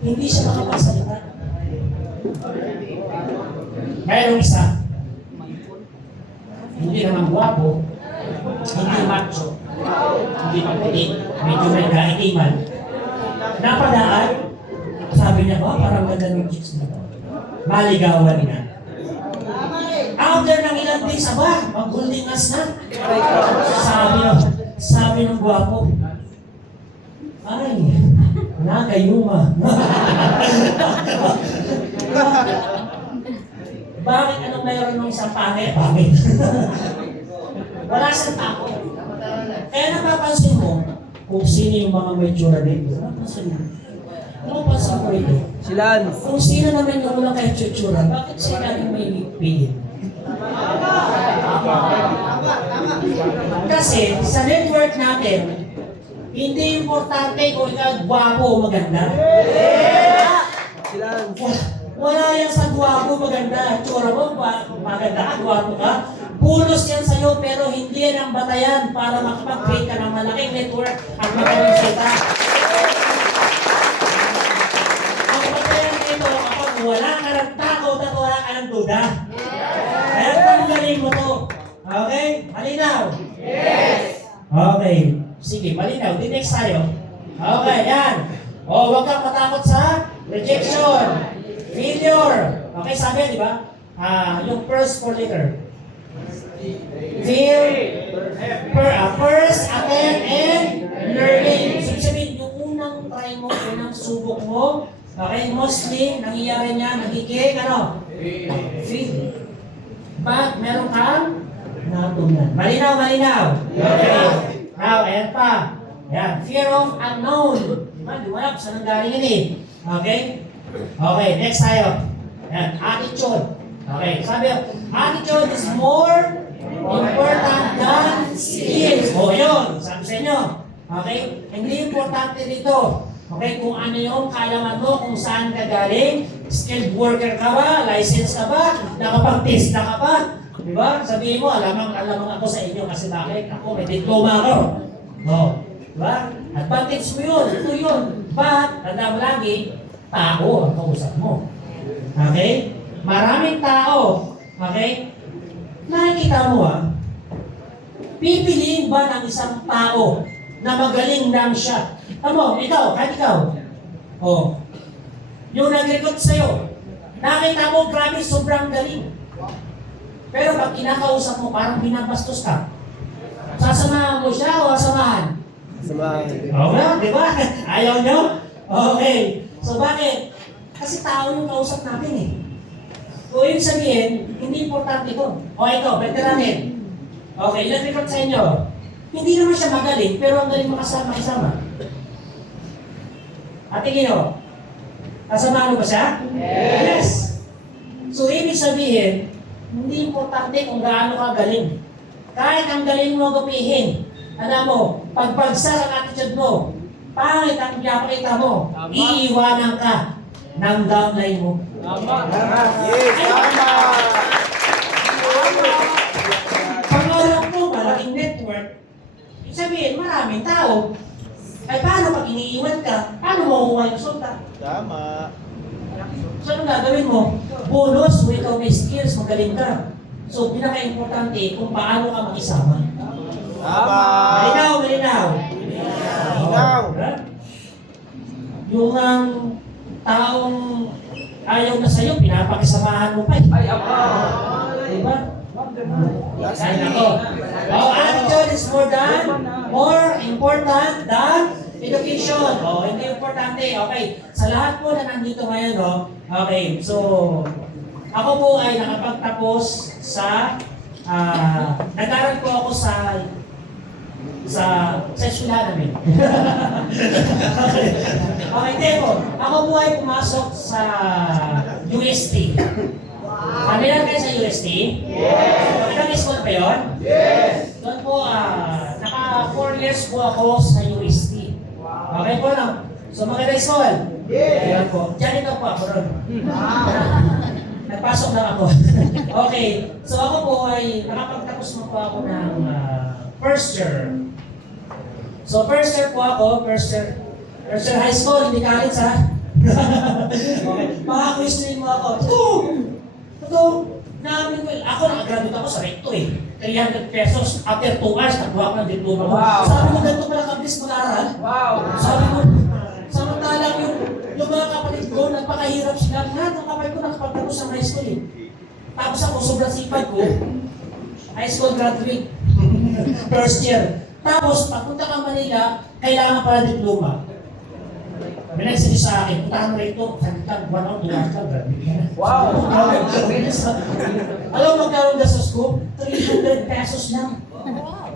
hindi siya makapagsalita. Mayroong isa, hindi naman guwapo, hindi macho, hindi maputi, medyo may kaitiman. Napadaan, sabi niya ba, parang ganda ng chicks na ba? Maligawan niya. After ng ilang days, mag-holding us na. Sabi ng guwapo, ay, nakayuma. Bakit anong mayroon ng isang pangit? Wala siyang takot. Kaya napapansin mo, kung sino yung mga may tsura dito. Napapansin mo. Napapansin mo ito. Silan. Kung sino naman yung walang kahit tsura, bakit sila yung may pigil? Kasi sa network natin, hindi importante kung ikaw gwapo o maganda. Silan. Wala yan sa gwapo maganda. Tsura mo, maganda ka, gwapo ka. Bonus yan sa'yo, pero hindi yan ang batayan para makapag-create ka ng malaking network at magaling kita. Ang batayan nito, kapag wala ka ng takot at wala ka ng duda. Kaya tanggalin mo to. Okay? Malinaw? Yes! Okay. Sige, malinaw. Di next tayo. Okay, yan. O, huwag kang matakot sa rejection. Failure. Okay, sabi, di ba? Yung first 4 letter. First, attempt, and learning. So, sabihin, yung unang try mo, unang subok mo, okay, mostly, nangyayari niya, nagiging, fail. But, meron kang natunan. Malinaw. Okay. Now, ayan pa. Ayan, fear of unknown. Di ba, saan ang galing yun eh? Okay? Okay, next tayo. Ayan, attitude. Okay, sabi, attitude is more important than skills. O yun, sabi sa inyo. Okay? Hindi importante dito. Okay, kung ano yung kaalaman mo, kung saan ka galing, skilled worker ka ba, license ka ba, nakapag-test na ka ba, di ba? Sabihin mo, alamang ako sa inyo kasi bakit? Ako, may diploma ako. No. Di ba? Advantage mo yun, ito yun. But, tanda mo lagi, tao ang kausap mo. Okay? Maraming tao. Okay? Nakikita mo pipiliin ba ng isang tao na magaling lang siya? Ikaw, kahit ikaw. Yung nag-recruit sa'yo, nakita mo, grabe, sobrang galing. Pero pag kinakausap mo, parang binabastos ka. Sasamahan mo siya o sasamahan? Samahan. Okay, di ba? Ayaw nyo? Okay. So bakit? Kasi tao yung kausap natin eh. So yung sabihin, hindi importante ito. O ito, veteranin. Okay, ilan record sa inyo? Hindi naman siya magaling, pero ang galing makasama-isama. At tingin nyo, Kasama ba siya? Yes! So, ibig sabihin, hindi importante kung gaano ka galing. Kahit ang galing mo gapihin, alam mo, pagbagsak ang attitude mo, pangit ang pinapakita mo, iiwanan ka ng downline mo. Yes, tama. Pangarap mo, malaking network, ibig sabihin, maraming tao. Ay paano pag iniiwan ka? Paano mo kukuha yung resulta? Tama. So, anong gagawin mo? Bonus, kung ikaw may skills, magaling ka. So, pinaka-importante kung paano ka makisama. Tama. Malinaw, malinaw. Malinaw. Yung taong ayaw na sa'yo, pinapakisamahan mo pa. Ay, diba? Ay, ako. Attitude is more important than education. Hindi importante. Okay. Sa lahat po na nandito ngayon, okay. So, ako po ay nakapagtapos sa, nag-aral po ako sa eskwelahan namin. Okay, Teko. Ako po ay pumasok sa UST. Kami lang kayo sa UST? Yes! Ilang school pa yun? Yes! Doon po, naka 4 years po ako sa UST. Okay po lang. So maganda school? Yes! Ayan po. Diyan ito po ako ron. Nagpasok lang ako. Okay. So ako po ay nakapagtapos mo po ako ng first year. So first year po ako, first year high school, hindi college ha? Okay. Makakwestiyon mo ako. Ito, namin ko, ako nakagraduate ako sa recto 300 pesos after 2 hours, nagbuha ko ng diploma ko. Wow. Sabi mo, ganito pala kabilis mag-aaral. Wow. Sabi mo, samantalang yung mga kapatid ko, nagpakahirap sila. Lahat ng kapatid ko nakapagtapos ng high school Tapos ako, sobrang sipag ko, high school graduate, first year. Tapos, pagpunta ka Manila, kailangan pala diploma. May nagsabi sa akin, puntahan mo rito, sabitan, 1 hour, 2 hours lang, grabe ka na. Wow! Alam mo, magkaroon na sa school, 300 pesos lang. Wow!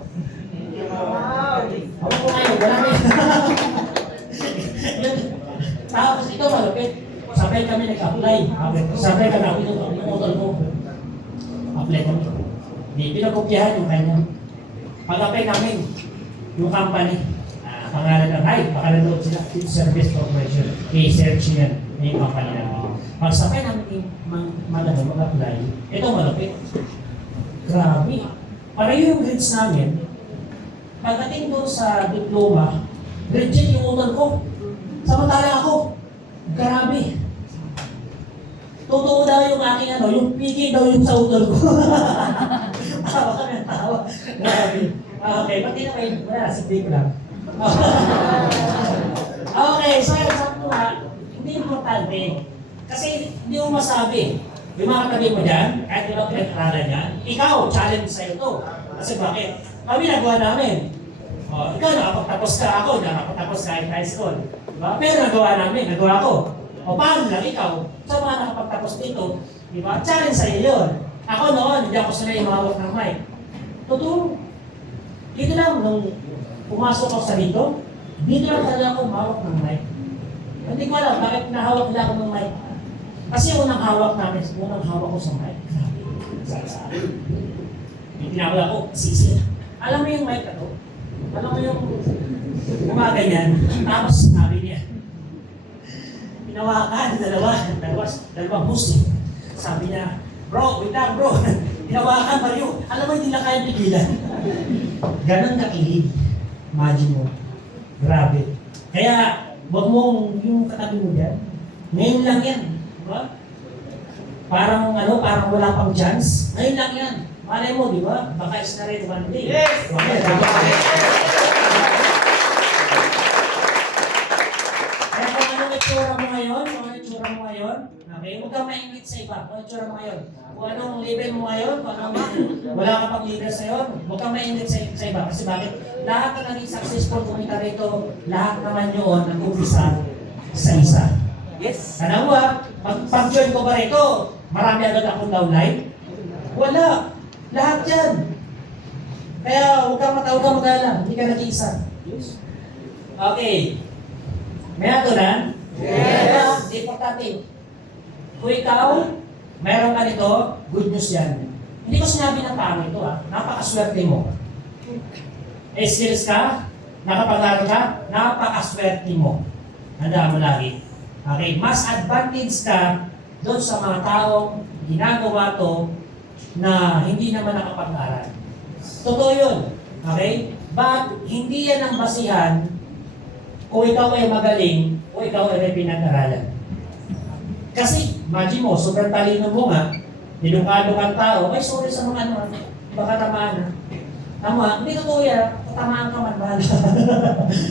Ako po ngayon, wala na yun. Tapos ito, malupit. Sabay kami nag-apply. Sabay kami ako yung model ko. Apply kami. Hindi, pinagkopyahan yung kanya. Pag-apply namin, yung company, pangalan ng baka nanood sila, Service Corporation, research yan, yung company namin. Pagsabay namin mag-apply, ito malupit. Grabe. Pareho yung grades namin. Pagdating doon sa diploma, reject yung utol ko. Samantala ako, grabe. Totoo daw yung aking yung piki daw yung sa utol ko. Tawa kami, tawa. Grabe. Okay, pati na kayo, wala, sabi ko lang. Okay, so sabi ko hindi importante. Kasi hindi mo masabi. Yung mga katabi mo dyan, kahit di ba pinag-aralan niya, ikaw, challenge sa'yo ito. Kasi bakit? Kami nagawa namin. Ikaw nakapagtapos ka, ako nakapagtapos ka in high school. Diba? Pero nagawa namin, nagawa ko. Paano lang ikaw? Sa mga nakapagtapos dito, diba? Challenge sa'yo yun. Ako noon, hindi ako sanay humawak ng mic. Totoo. Dito lang, nung pumasok ako sa dito lang talaga ako humawak ng mic. Hindi ko alam bakit nahawak nila ako ng mic. Kasi unang hawak namin, unang hawak ko sa mic. Grabe. Yung tinawala ko, sisi. Alam mo yung mic na to? Alam mo yung gumaganyan, tapos sabi niya. Pinawakan, dalawang husli. Sabi niya, bro, wait lang bro. Pinawakan, Mario. Alam mo, hindi lang kaya pigilan. Ganon kakilig. Imagine mo. Grabe. Kaya, wag mong yung katabi mo dyan. Ngayon lang yan. Diba? Parang wala pang chance. Ngayon lang yan. Malay mo, di ba? Baka is na rin one day. Yes! Kaya kung anong itsura mo ngayon, okay, huwag kang maingit sa iba. Kung itsura mo ngayon, kung anong level mo ngayon, kung wala ka pang leader sa iyo, huwag kang maingit sa iba. Kasi bakit? Lahat na naging successful kumita rito, lahat naman yun nag-umpisa sa isa. Yes. Kanawa, pag-join ko ba rito, marami agad akong downline? Wala. Lahat yan. Kaya huwag kang mag-alala, hindi ka nag-iisa. Okay. May atulan? Yes! Importante. Kung ikaw, mayroon ka nito, good news yan. Hindi ko sinabi na pangit ito napakaswerte mo. Skills ka, nakapag-aral ka, napakaswerte mo. Handa mo lagi. Okay, mas advantage ka doon sa mga taong ginagawa to na hindi naman nakapag-aral. Totoo yun. Okay? But hindi yan ang basihan kung ikaw ay magaling o ikaw ay may pinag-aralan. Kasi, imagine mo, sobrang talino mo nga, nilukado kang tao, ay sorry sa mga ano, baka tamaan na. Tama, hindi totoo yan, tamaan ka man, bahala.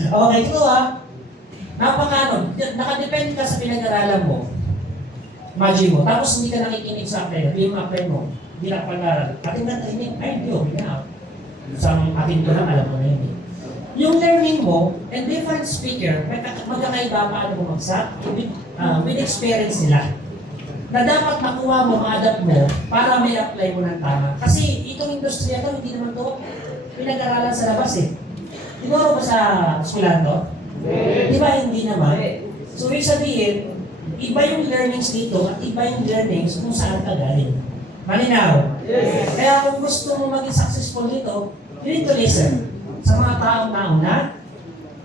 Okay, ito napaka nakadepend ka sa pinag-aralan mo. Imagine mo, tapos hindi ka nakikinig sa apply, hindi yung apply mo, hindi na pag-aral. Atin na training, ay hindi, okay na. Isang atin ko lang, alam mo na yun eh. Yung learning mo, and different speaker, magkakaiba paano bumagsak with experience nila. Na dapat makuha mo, ma-adapt mo, para may apply mo ng tama. Kasi itong industriya to, hindi naman to pinag-aralan sa labas eh. Tinuro ba sa eskwelahan to? Di ba hindi naman? So ibig sabihin, iba yung learnings dito at iba yung learnings kung saan ka galing. Malinaw? Yes. Kaya kung gusto mo maging successful dito, you need to listen sa mga taong nauna,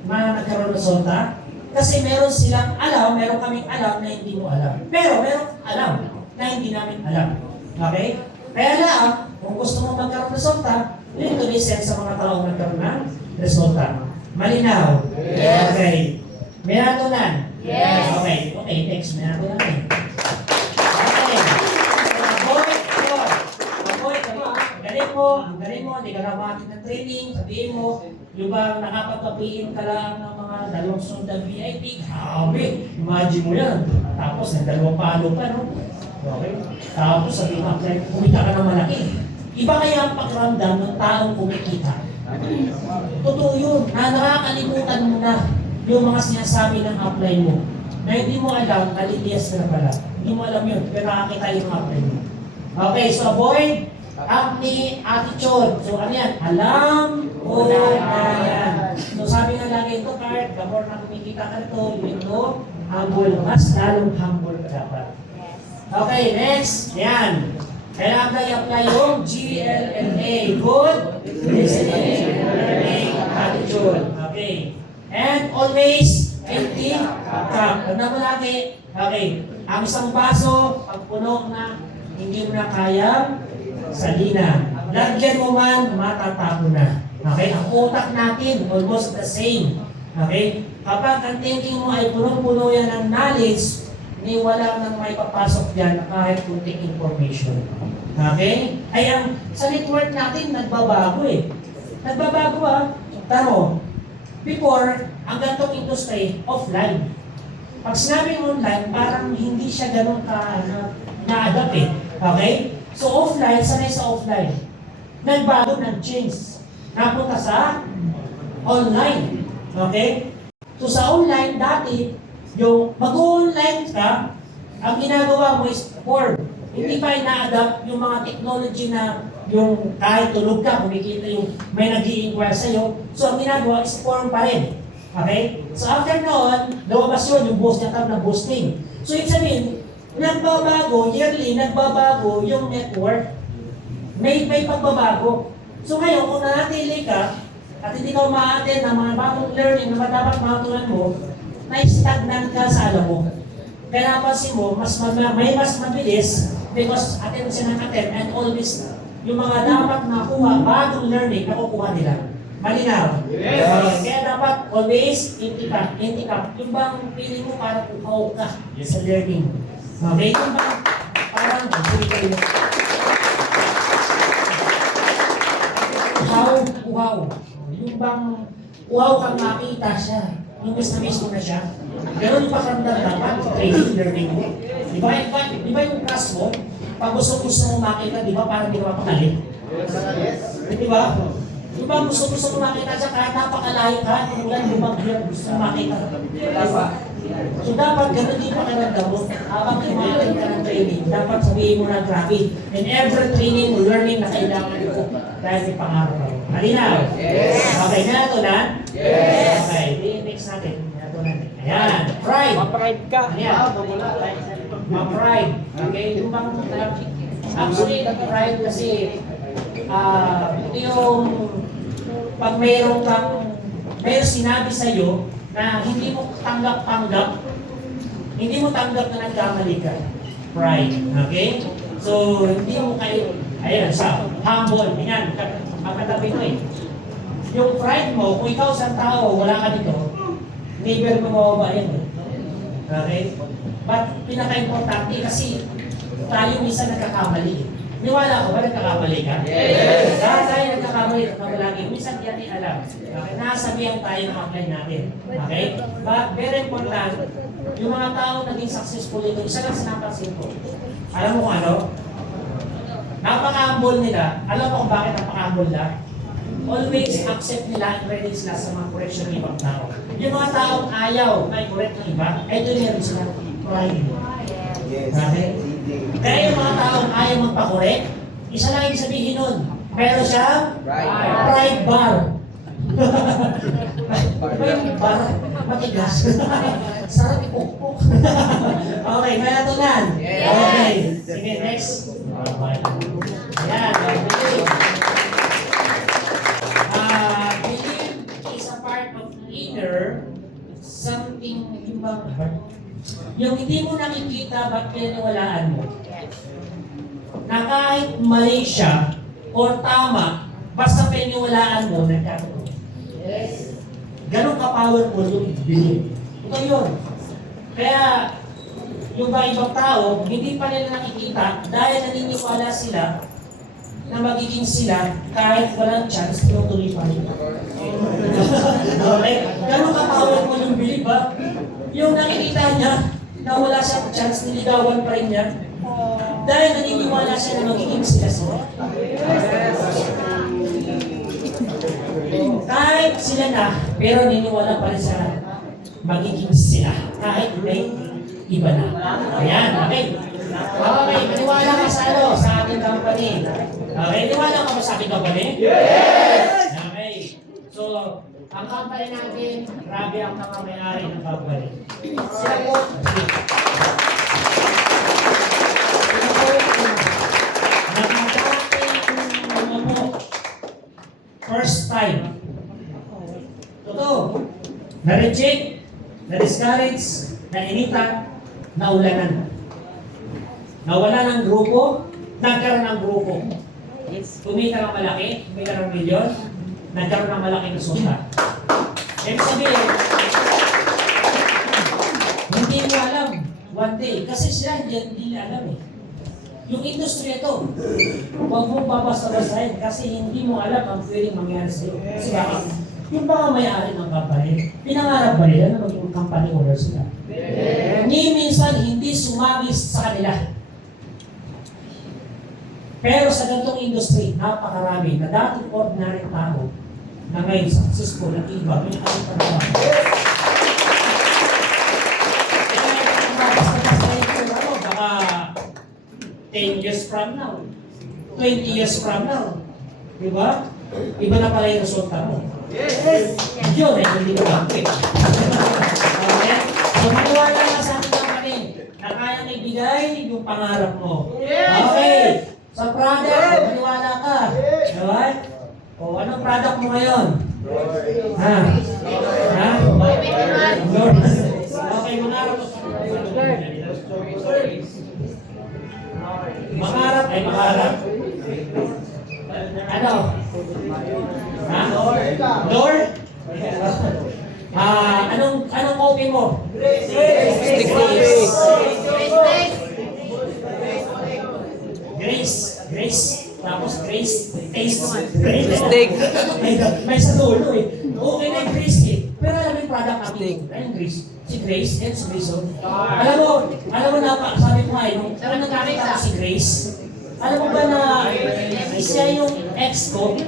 mga nagkaroon ng resulta, kasi meron silang alam, meron kaming alam na hindi mo alam. Pero meron alam na hindi namin alam. Okay? Kaya lang, kung gusto mo magkaroon ng resulta, you need to listen sa mga taong nagkaroon ng resulta. Malinaw? Yes. Okay. May natunan? Yes. Okay. Okay, thanks. May natunan eh. Okay. Ang galing mo, hindi ka na makakit ng training, sabihin mo, yung ba nakapagpapiin ka lang ng mga 2 sundan VIP, grabe, imagine mo yan. Tapos, ng 2 palo pa, no? Okay? Tapos, sabihin mo, kumita ka ng malaki. Iba kaya ang pakiramdam ng taong kumikita. Totoo yun, na nakakalimutan mo na yung mga sinasabi ng apply mo. Na hindi mo alam, nalilias ka na pala. Hindi mo alam yun, pero nakakita yung apply mo. Okay, so avoid acne attitude. So ano yan? Alam ko na yan. So sabi nga lagi ito, Card, the more na kumikita ka ito, yun ito, humble. Mas lalong humble ka dapat. Okay, next. Yan. Kailangan i-apply yung GLLA. Good listening and learning attitude. Okay. And always empty cup. Tanda mo lagi. Okay. Ang isang baso, pag puno na, hindi mo na kayang salina. Lagyan mo man, matatapo na. Okay? Ang utak natin, almost the same. Okay? Kapag ang thinking mo ay punong-puno yan ng knowledge, ni wala nang may papasok dyan na kahit kunting information. Okay? Ay sa network natin, nagbabago eh. Nagbabago Taro, before, ang gantong industry, offline. Pag sinabing online, parang hindi siya ganun na-adapt eh. Okay? So offline, sanay sa offline. Nagbago ng change. Napunta sa online. Okay? So sa online, dati, yung mag-online ka, ang ginagawa mo is form. Hindi pa ina-adapt yung mga technology na yung kahit tulog ka, kumikita yung may nag-i-inquire sa'yo. So ang ginagawa is form pa rin. Okay? So after noon, lumabas yun, yung boost niya na boosting. So ibig sabihin, nagbabago, yearly, nagbabago yung network. May pagbabago. So ngayon, kung nanatili ka, at hindi ka ma-attend ng mga bagong learning na dapat matutunan mo, na-stagnant ka sa alam mo. Kaya napansin mo, may mas mabilis because attend siya ng attend and always yung mga dapat makuha, bagong learning, nakukuha nila. Malinaw? Yes. Kaya dapat always empty cup. Yung bang feeling mo parang uhaw ka sa learning. Okay? Yung bang parang uhaw. Yung bang uhaw kang makita siya. Yung gusto mismo na siya. Ganun yung pakiramdam dapat, training, learning mo. Di ba yung class mo, pag gusto mo makita, di ba parang di ka mapakali? Di ba? Di ba gusto mo makita siya, kahit napakalayo ka, kung wala lumang gusto mo makita. Diba? So dapat ganun din pakiramdam mo, habang kumain ka ng training, dapat sabihin mo na grabe. In every training o learning na kailangan ko, dahil may pangarap ako. Malinaw? Yes! Okay, natunan? Yes! Okay, next natin. Natunan. Ayan, pride. Ma-pride ka. Ayan. Ma-pride. Okay, yung bang actually, pride kasi ito yung pag mayroong sinabi sa'yo na hindi mo tanggap-tanggap, hindi mo tanggap na nagkamali ka. Pride. Okay? So, hindi mo kayo, ayan, sa humble, ganyan, magkatabi ko eh. Yung pride mo, kung ikaw sa tao, wala ka dito, never mo mawaba yan eh. Okay? But pinaka-importante kasi tayo minsan nagkakamali eh. Niwala ko ba nagkakamali ka? Yes! Dahil tayo nagkakamali at mabalagi, minsan di natin alam. Okay? Nasabihan tayo ng apply natin. Okay? But very important, yung mga tao naging successful ito, isa lang sinapansin ko. Alam mo kung ano? Napaka-humble nila. Alam mo kung bakit napaka-humble nila? Always accept nila and ready sila sa mga correction ng ibang tao. Yung mga taong ayaw may correct ng iba, ay doon meron sila pride. Yes. Okay? Kaya yung mga taong ayaw magpa-correct, isa lang yung sabihin nun. Meron siyang pride bar. Pride bar. Matigas. Sarap ipukpuk. Okay, may natunan. Okay. Sige, next. Okay. Ayan. Believe is a part of inner something yung hindi mo nakikita ba't pinaniwalaan mo na kahit mali siya o tama basta pinaniwalaan mo nagkakaroon. Ganun ka-powerful yung believe. Ito yun. Kaya yung ba ibang tao hindi pa nila nakikita dahil naniniwala sila na magiging sila kahit walang chance, tinutuloy pa rin. Okay? Ganun ka-powerful yung believe ba? Yung nakikita niya na wala siyang chance, niligawan pa rin niya dahil naniniwala siya na magiging sila. Kahit sila na, pero naniniwala pa rin siya na magiging sila. Kahit may iba na. Ayan, okay. Okay, maniwala ka sa sa ating company. Okay, maniwala ka ba sa ating company? Yes! Okay. So, ang company natin, grabe ang mga may-ari ng company. Sila po, first time. Totoo. Na-reject, na-discourage, na-initan, naulanan. Nawala ng grupo, nagkaroon ng grupo. Kumita ng malaki, kumita ng milyon, nagkaroon ng malaking resulta. Ibig sabihin, hindi mo alam one day. Kasi sila hindi alam eh. Yung industry ito, huwag mong babasa-basahin kasi hindi mo alam ang pwedeng mangyari sa'yo. Kasi bakit? Yung mga may-ari ng company, pinangarap ba nila na maging company owner sila? Ni minsan hindi sumagis sa kanila. Pero sa ganitong industry, napakarami na dating ordinary tao na ngayon successful at iba, may aking panawa. Baka 10 years from now, 20 years from now, di ba? Iba na pala yung resulta mo. Yes! Yun eh, hindi ko bakit. Okay? So, maniwala ka sa ating company na kayang ibigay yung pangarap mo. Okay! Sa product, maniwala ka. Diba? O, anong product mo ngayon? Ha? Ha? Lord. Okay, mangarap. Mangarap ay mangarap. Ano? Ha? Lord? Anong copy mo? Stick copy. Grace. Tapos grace. Taste. Steak. May sa dulo eh. Okay na yung grace eh. Pero alam mo yung product natin. Yung grace. Si Grace and si Grace. Alam mo na, sabi ko nga eh, nung nagkakita ko si Grace, alam mo ba na siya yung ex ko?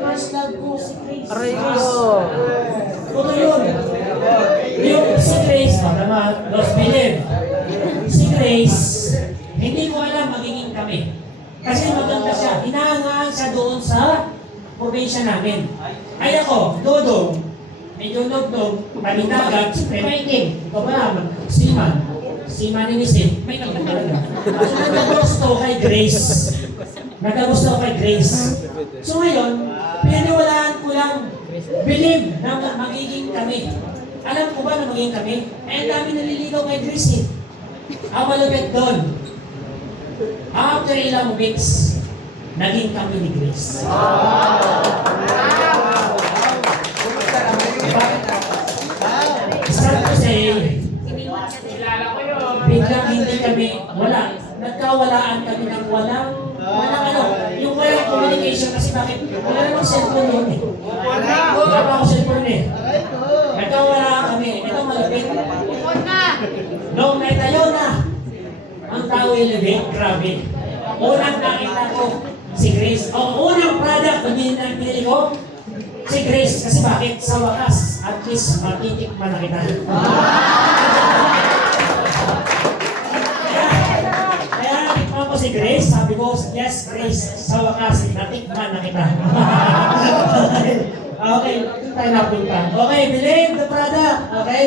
First love ko si Grace. Aray ko. Ano yun? Yung si Grace, naman, Los Believe. Si Grace, hindi ko alam magiging kami. Kasi maganda siya. Hinahangaan siya doon sa probinsya namin. Ay ako, Dodong, medyo nugnog, panitagat, siyempre maitim. Ikaw ba, seaman. Seaman ni Nisip, may nagtag talaga. So, nagkagusto kay Grace. Nagkagusto kay Grace. So ngayon, pinaniwalaan ko lang, believe na magiging kami. Alam ko ba na magiging kami? Eh, ang dami naliligaw kay Grace eh. Ang malapit doon. After ilang weeks, naging kami ni Grace. Start to say, biglang hindi kami, nagkawalaan kami ng walang ano, yung walang communication kasi bakit? Wala namang cellphone yun eh. Wala pa ako cellphone eh. Nagkawalaan kami, ito malapit. Noong naitayo na, ang tao ilibig, grabe. Unang nakita ko, si Grace. Unang product na binili ko, si Grace. Kasi bakit? Sa wakas, at least matitikman na kita. Kaya natikman ko si Grace, sabi ko, yes Grace, sa wakas, natikman na kita. Okay, ito tayo napunta. Okay, believe the product. Okay?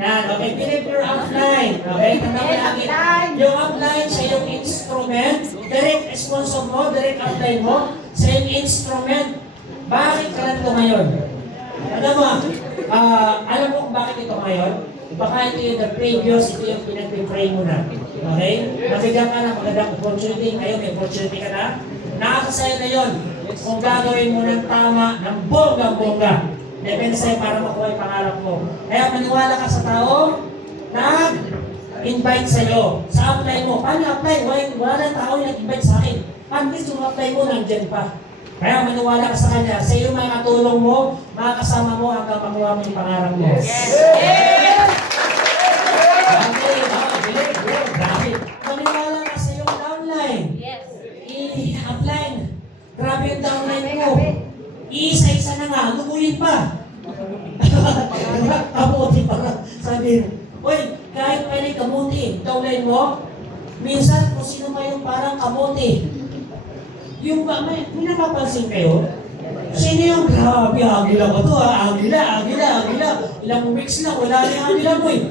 Yan, okay, believe your upline. Okay, tanda ko lagi. Yung upline sa yung instrument, direct sponsor mo, direct upline mo, sa yung instrument. Bakit ka lang ito ngayon? Alam mo, alam mo kung bakit ito ngayon? Baka ito yung the previous, ito yung pinag-pray mo na. Okay? Mabigyan ka na magandang opportunity. Ngayon may opportunity ka na. Nakakasaya na yun. Kung gagawin mo ng tama, ng bongga-bongga. Depende sa'yo para makuha yung pangarap mo. Kaya maniwala ka sa tao, nag-invite sa'yo. Sa apply mo. Paano apply? Wala na tao yung nag-invite sa akin. At least yung apply mo, nandyan pa. Kaya maniwala ka sa kanya. Sa iyo mga katulong mo, mga kasama mo hanggang makuha mo yung pangarap mo. Yes! Grabe. Maniwala ka sa iyong downline. Yes. I-upline. Grabe yung downline ko. Isa-isa na nga, lubuyin pa. Kamuti pa. Sabi, uy, kahit pwede kamuti, downline mo, minsan kung sino pa yung parang kamuti, yung ba, may napapansin kayo? Sino yung grabe, agila ko to ha? Agila. Ilang weeks na, wala na yung agila mo eh.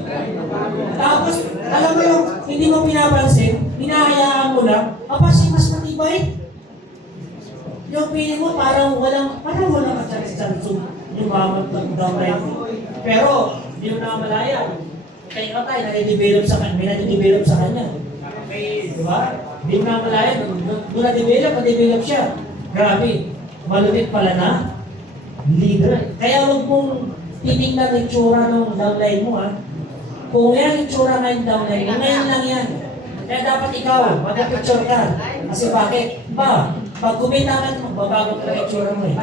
Tapos, alam mo yung hindi mo pinapansin, hinahayaan mo lang, kasi mas matibay. Yung feeling mo parang walang ka-chance yung mamag-downline. Pero, hindi mo nakamalaya. Kaya ka tayo, nade-develop sa kanya. Di ba? Hindi mo nakamalaya. Doon na-develop siya. Grabe. Malupit pala na. Leader. Kaya huwag mong tinignan yung tsura ng downline mo ha. Kung yan yung tsura na yung downline mo, ngayon lang yan. Kaya dapat ikaw, mag-picture ka. Kasi bakit? Pag kumita ka, magbabago talaga yung tsura mo eh.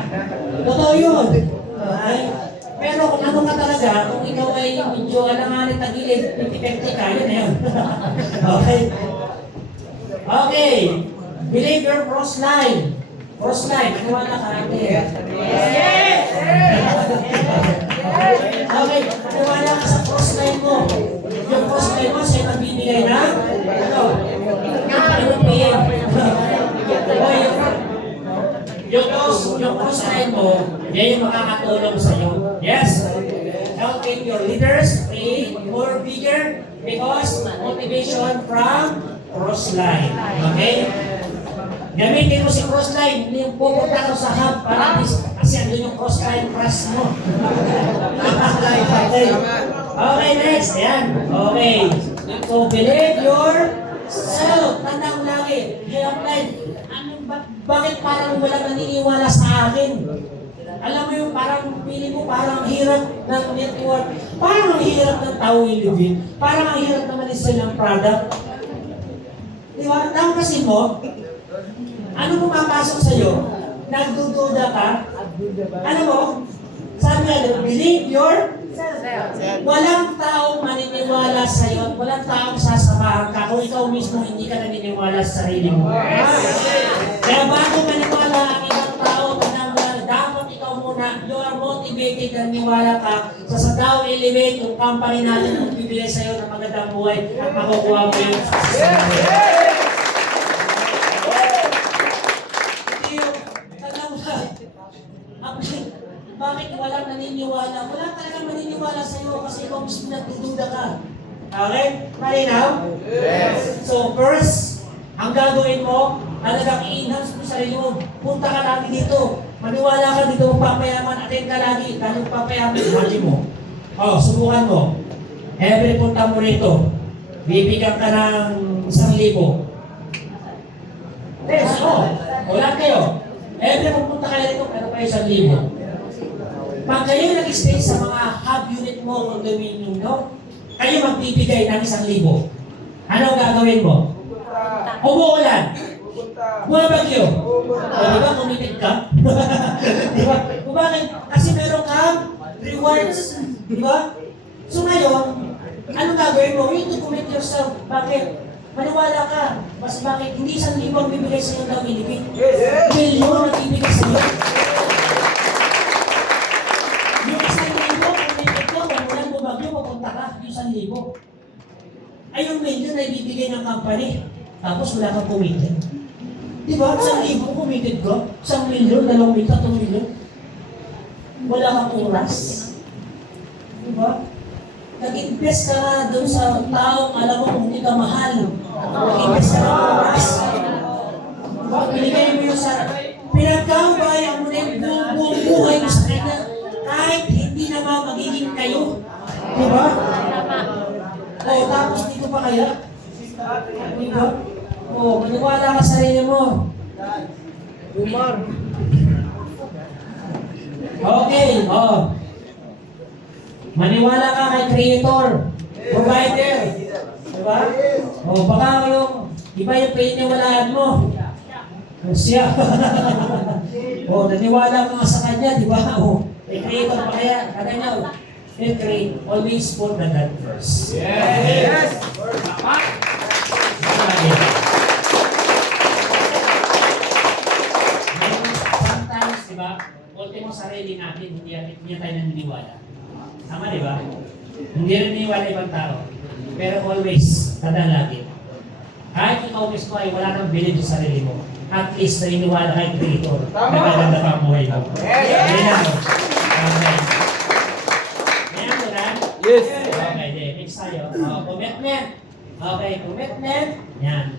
Totoo yun. Ay, pero kung ano ka talaga, kung ikaw ay medyo alanganin tagilid, 50-50 ka, yun na yun. Okay? Okay. Believe your cross line. Cross line, maniwala ka natin. Yes! Okay, maniwala ka sa cross line mo. Yung cross line mo, sa'yo nagbibigay na, yung cross line mo, yan yung makakatulong sa'yo. Yes? Helping your leaders be more bigger because motivation from cross line. Okay? Gamitin mo si crossline, hindi yung pupunta ko sa hub para kasi andun yung crossline crush mo. Okay, next. Ayan. Okay. So, believe yourself. Tanda ko lagi. Helpline. Bakit parang walang naniniwala sa akin? Alam mo yung parang pili mo, parang hirap ng network. Parang ang hirap ng tao ilibin. Parang ang hirap naman silang product. Di ba? Tama kasi mo, ano pumapasok sa'yo? Nagdududa ka? Ano mo? Sabi nga, believe yourself. Walang taong maniniwala sa'yo at walang taong sasamahan ka kung ikaw mismo hindi ka naniniwala sa sarili mo. Kaya bago maniwala ang ibang tao, dapat ikaw muna, you are motivated na naniwala ka sa Dow Elevate, yung company natin kung bibigay sa'yo ng magandang buhay at makukuha mo yung success. bakit walang naniniwala? Wala talagang maniniwala sa iyo kasi ikaw mismo nagdududa ka. Okay? Malinaw? Yes. So first, ang gagawin mo, talagang i-enhance mo sa iyo. Punta ka lagi dito. Maniwala ka dito, papayaman, attend ka lagi. Dahil papayaman, imagine mo. Subukan mo. Every punta mo rito, bibigyan ka ng 1,000. Yes, wala kayo. Every pupunta kayo rito, pero kayo 1,000. Pag kayo nag-stay sa mga hub unit mo, condominium, no? Kayo magbibigay ng 1,000. Ano gagawin mo? Umuulan. Bumabagyo. Di ba kumipit ka? Di ba? Bakit? Kasi meron kang rewards. Di ba? So ngayon, ano gagawin mo? You need to commit yourself. Bakit? Maniwala ka. Mas bakit? Hindi 1,000 ang bibigay sa iyo ng binibig. Milyon ang ibigay sa iyo. Yung 1,000, kumipit ka, walang bumagyo, papunta ka. Yung 1,000. Ay, yung milyon na ibibigay ng company. Tapos wala kang committed. Di ba? 1,000 committed ka. 1,000,000, 2 milyon, 3 milyon. Wala kang oras. Di ba? Nag-invest ka nga doon sa taong alam mo kung hindi ka mahal. Nag-invest ka ng oras. Diba? Binigay mo yung sa... Pinagkabayan mo na yung buong buhay mo sa kanya. Kahit hindi naman magiging kayo. Diba? Tapos dito pa kaya? Diba? Maniwala ka sa sarili mo. Okay, maniwala ka kay Creator, Provider. Diba? Baka yung iba yung pininiwalaan mo. Siya. Naniwala ka nga sa kanya, di ba? Kay Creator pa kaya. Kaya nyo, always put the God first. Yes! Sometimes, di ba, ultimo sarili natin, hindi tayo naniniwala. Tama, di ba? Hindi rin naniniwala ibang tao. Pero always, tandaan lagi. Kahit ikaw mismo ay wala nang bilid sa sarili mo, at least naniniwala kay Creator. Nagaganda pa ang buhay mo. Hindi na. Okay. Ngayon mo na? Yes. Okay, di. Fix tayo. Commitment. Okay, commitment. Yan.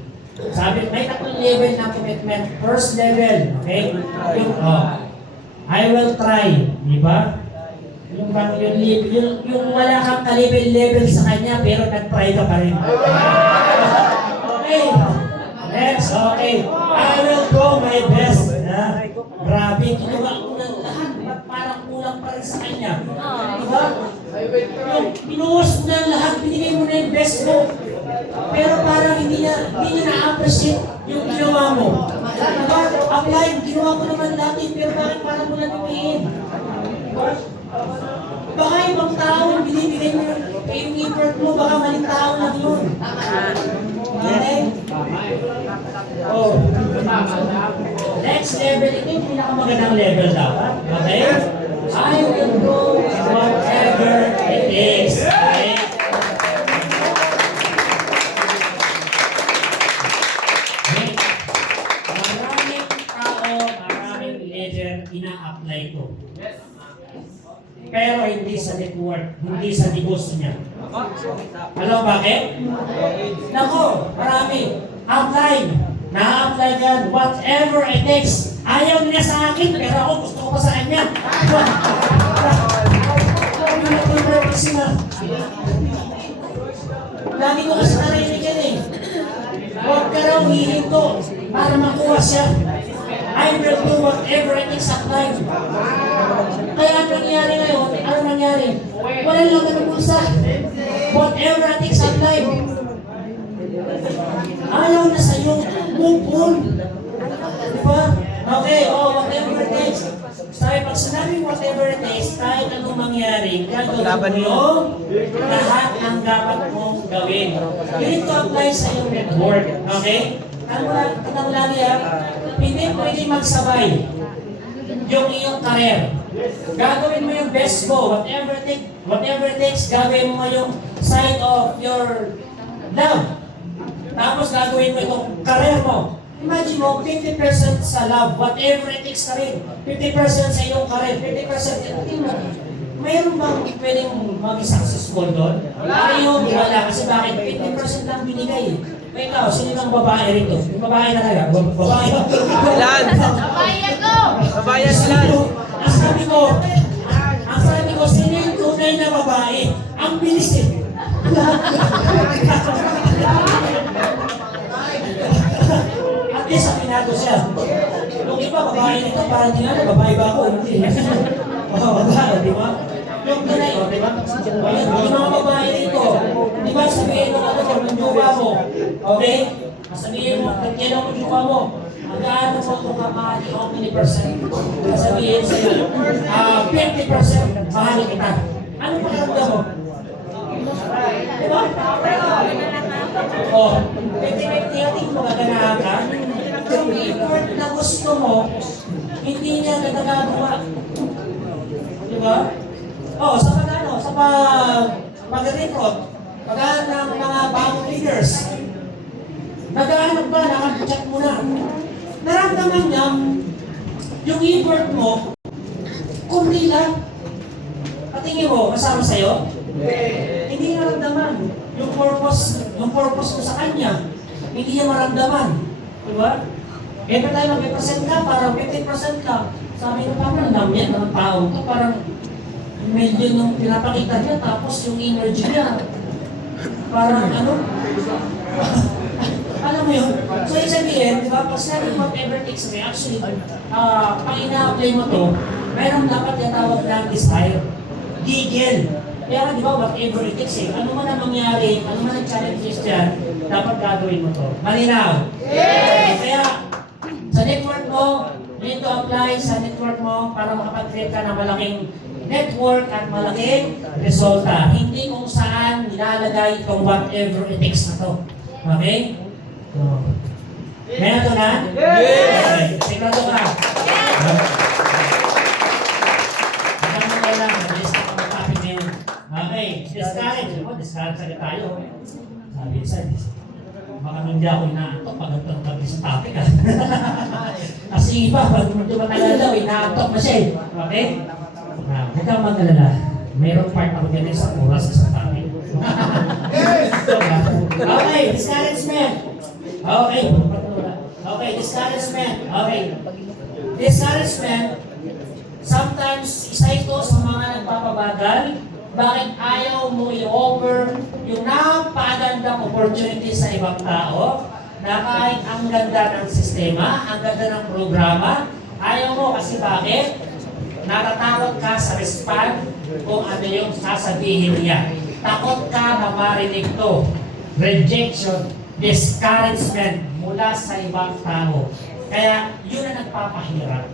Sabi, may 3 level ng commitment. First level, okay? I will try. Di ba? Yung wala kang ka-level sa kanya, pero nag-try ka pa rin. Okay. Next, okay. I will do my best. Grabe, ginawa ko ng lahat. Ba't parang kulang pa rin sa kanya? Diba? Yung pinuwas mo ng lahat, binigay mo na yung best mo. Pero parang hindi niya na-appreciate yung ginawa mo. Diba? Apply, ginawa ko naman dati, pero bakit parang mo lang tumihin? Baka ibang tao, binibigay mo yung effort mo, baka maling tao lang yun. Okay? Next level, ito yung pinakamagandang level dapat. Okay? I will do whatever it takes. Okay? Maraming tao, maraming leader, ina-apply ko. Pero hindi sa network, hindi sa negosyo niya. Alam bakit? Nako, marami. Apply. Na-apply yan. Whatever it takes. Ayaw niya sa akin, pero ako gusto ko pa sa kanya. Lagi ko kasi narinig yan eh. Huwag ka raw hihinto para makuha siya. I will do whatever it takes at life. Kaya ang nangyari ngayon, ano nangyari? Wala lang ka ng bulsa. Whatever it takes at life. Ayaw na sa'yo. Move on. Diba? Okay, whatever it takes. Sabi, pag sinabing whatever it takes, kahit anong mangyari, gagawin mo yung lahat ng dapat mong gawin. You need to apply sa iyong network. Okay? Kita mo lagi hindi pwede magsabay yung iyong career. Gagawin mo yung best mo. Whatever it takes, gagawin mo yung side of your love. Tapos gagawin mo itong career mo. Imagine mo, 50% sa love, whatever it takes ka rin. 50% sa iyong career, 50% tingin mo. Mayroon bang pwedeng maging successful doon? Ayaw, wala. Kasi bakit? 50% lang binigay eh. Ikaw, sino ng babae rito? Yung babae na talaga? Babae? Ilan? Babayan ilan? Ang sabi ko, sino yung tunay na babae? Ang bilis eh. At least, aminado siya. Yung iba, babae nito, parang hindi nga, babae ba ako? Hindi. Babae, di ba? Yung tunay, di ba? Yung mga babae nito, di ba sabihin mo ano, yung juba mo, okay? Sabihin mo, tagyan mo yung juba mo. Magkano po kung kamahali o 50%? Sabihin sa'yo, 50% mahali kita. Ano pakiramdam mo? Diba? Oh, 50-50 natin magaganahan ka. Yung effort na gusto mo, hindi niya nagagawa. Diba? Oh, sa pag-ano, sa pag-recruit, pag-ano ng mga bagong leaders, nag-aanap ba, nakag-chat mo na. Naramdaman niya, yung effort mo, kumli lang. Patingin mo, kasama sa'yo? Hindi naramdaman. Yung purpose mo sa kanya, hindi niya maramdaman. Diba? Every time mag-represent ka, parang 50% ka. Sabi ko, parang dami yan ng tao. Ito parang medyo yung pinapakita niya, tapos yung energy niya. Parang ano? Alam mo yun? So, yung sabihin, di ba, pag sinabi whatever takes me, actually, pag ina-apply mo to, mayroong dapat yatawag na desire. Gigil. Kaya di ba, whatever it takes eh, ano man ang mangyari, ano man ang challenges dyan, dapat gagawin mo to. Malinaw? Yes! Kaya, sa network mo, need to apply sa network mo para makapag-create ka ng malaking network at malaking resulta. Hindi kung saan nilalagay itong whatever it takes na to. Okay? Meron to na? Yes! Okay. Sigurado ka? Yes! Hanggang mo kailangan, mabilis na pag-topic na yun. Okay, discourage. Discourage agad tayo. Sabi sa baka hindi ako inaantok pag nagtangkag sa topic. Kasi iba, pag matagal daw, inaantok na siya eh. Okay? Huwag kang mag-alala. Mayroong part ako ganyan sa oras sa topic. Okay, discouragement. Okay. Okay, discouragement. Okay. Discouragement, sometimes isa ito sa mga nagpapabagal. Bakit ayaw mo i-offer yung napakagandang opportunity sa ibang tao na kahit ang ganda ng sistema, ang ganda ng programa, ayaw mo kasi bakit? Natatakot ka sa respond kung ano yung sasabihin niya. Takot ka na marinig to. Rejection, discouragement mula sa ibang tao. Kaya yun ang nagpapahirap.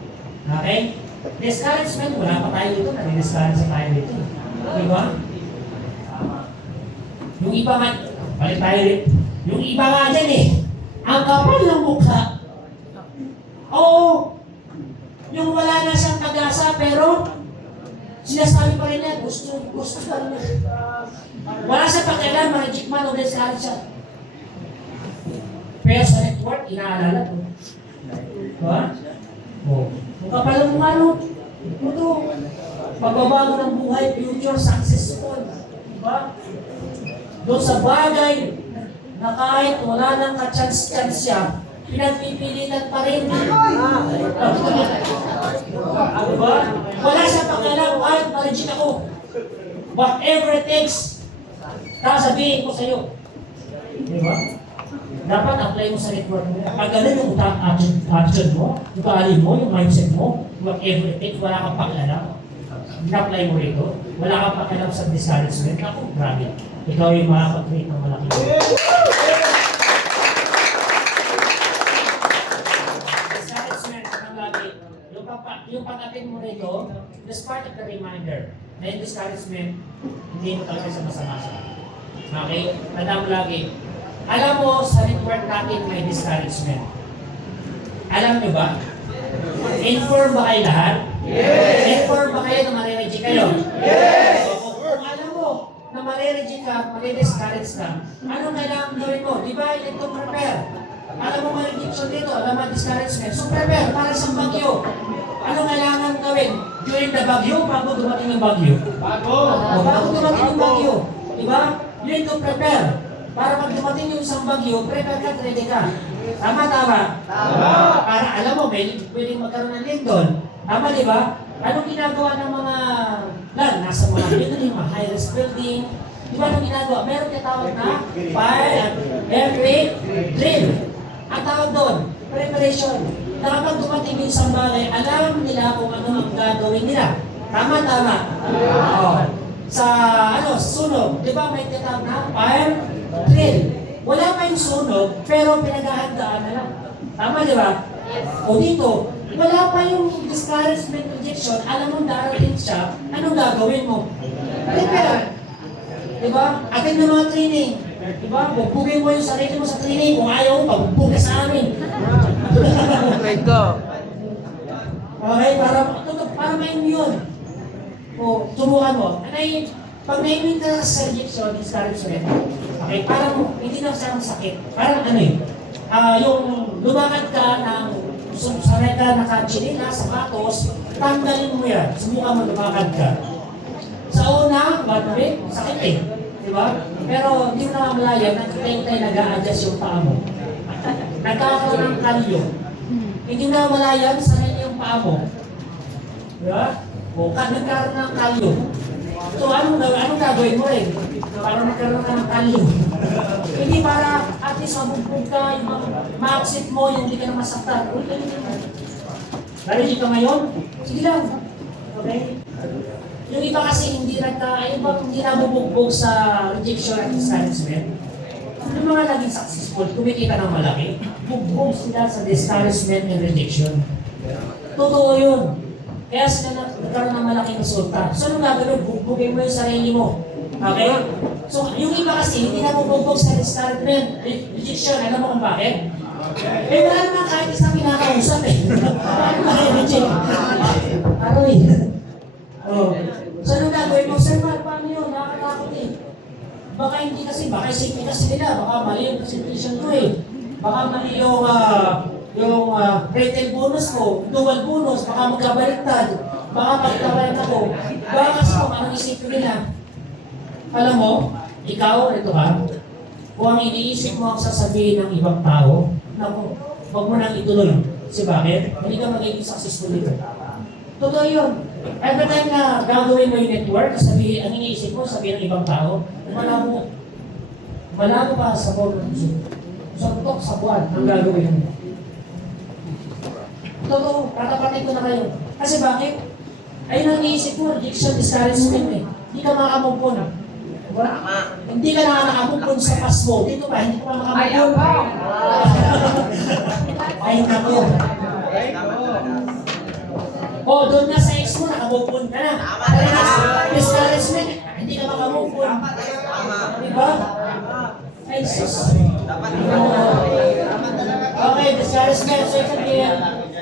Okay? Discouragement, wala pa tayo dito, nadi-discourage tayo dito. Diba? Yung iba nga, balik tayo rin. Yung iba nga dyan eh, ang kapal ng mukha. Oo, yung wala na siyang pag-asa, pero sinasabi pa rin niya, gusto pa rin niya. Wala siya pakialam, ma-reject man o discourage siya. Pero sa network, inaalala ko. Diba? Oh. Kung kapal ng mukha, no? Ito, pagbabago ng buhay, future, successful. Diba? Doon sa bagay na kahit wala nang ka-chance-chance siya, pinagpipilitan pa rin. Diba? Wala siya pakialam, kahit ma-reject ako. Whatever it takes, sasabihin ko sa'yo. Diba? Dapat apply mo sa network mo. Pag ganun yung attitude mo, yung kaalin mo, yung mindset mo, whatever it takes, wala kang pakialam. In-apply mo rito, wala kang pakialam sa discouragement. Ako, grabe. Ikaw yung makakapag-create ng malaki. Discouragement, ang lagi. Yung pag-attend mo rito, that's part of the reminder na yung discouragement, hindi mo talaga sa masama-masa. Okay? Tandaan mo lagi. Alam mo, sa network natin may discouragement. Alam nyo ba? Inform ba kayo lahat? Yes! Inform ba kayo na marireject kayo? Yes! So, kung alam mo na marireject ka, maridiscourage ka, ano kailangan gawin mo? Di ba, ito prepare? Alam mo mga rejection dito, alam mo discouragement. So prepare para sa bagyo. Ano kailangan gawin? During the bagyo, bago dumating yung bagyo. Bago dumating yung bagyo. Diba? You need to prepare. Para pag dumating yung isang bagyo, prepare ka, ready ka. Tama? Para alam mo, pwedeng magkaroon ng lead doon. Tama, di ba? Anong ginagawa ng mga nasa mga building, mga high-rise building? Di ba anong ginagawa? Meron tinatawag na fire and earthquake drill. Ang tawag doon, preparation. Na kapag dumating yung isang bagay, alam nila kung ano ang gagawin nila. Tama. Oo. Sa sunog, di ba may tinatawag na fire drill. Wala pa yung sunog, pero pinaghahandaan na lang. Tama, di ba? O dito, wala pa yung discouragement rejection, alam mo darating siya, anong gagawin mo? Prepare. Diba? Atin ng mga training. Diba? Bugbugin mo yung sarili mo sa training. Kung ayaw mo, pagbug ka sa amin. Perfecto. Okay? Para ma-immune. O, subukan mo. Pag na-immune ka sa rejection, discouragement, okay, parang hindi na siya sakit. Parang yung lumakad ka ng sanay ka nakachilina, sapatos, tanggalin mo yan. Subukan mo lumakad ka. Sa una, sakit eh. Diba? Pero hindi mo nakamalayan, nagtay-tay nag-a-adjust yung paa mo. Nagkakaroon ng kalyo. Hindi mo nakamalayan, sanay yung paa mo. Diba? O, nagkaroon ng kalyo. So, anong gagawin mo rin? Para magkaroon ka ng kalyo. Hindi para at least mabugbog ka, ma-accept mo, yung hindi ka na masaktan. Narinig ka ngayon? Sige lang. Okay? Yung iba kasi hindi nabubugbog sa rejection at discouragement. Yung mga naging successful, kumikita ng malaki, bugbog sila sa discouragement and rejection. Totoo yun. Kaya sila nagkaroon ng malaking resulta. So, anong gagawin? Bugbogin mo yung sarili mo. Okay? So, yung iba kasi, hindi nabubugbog sa discouragement, rejection. Alam mo kung bakit? Wala naman kahit isang kinakausap eh. Paano makireject? Aroy. So, anong gagawin mo? Sir, paano yun? Nakakatakot eh. Baka hindi kasi, baka isipin kasi nila, baka mali yung presentation ko eh. Baka mali yung retail bonus ko, dual bonus, baka magkabaliktad, baka pagkabalit ako. Baka kasi kung anong isipin nila. Alam mo, ikaw, ito ka, kung ang iniisip mo ang sasabihin ng ibang tao, naku, huwag mo nang ituloy. Kasi bakit? Hindi ka magiging successful dito. Totoo yun. Every time na gagawin mo yung network, sabihin, ang iniisip mo, sabihin ng ibang tao, malabo pa sa board. Suntok sa buwan ang gagawin mo. Totoo, tatapatin ko na kayo. Kasi bakit? Ayun ang iniisip mo, rejection, discouragement eh. Hindi ka makamumpun. Hindi ka nakakamumpun sa past mo. Dito pa, hindi ka makamumpun. Ay, nako. O, doon na sa ex mo, nakamumpun ka na. Discouragement, hindi ka makamumpun. Diba? Ay, sus. Okay, discouragement. So, sabihin,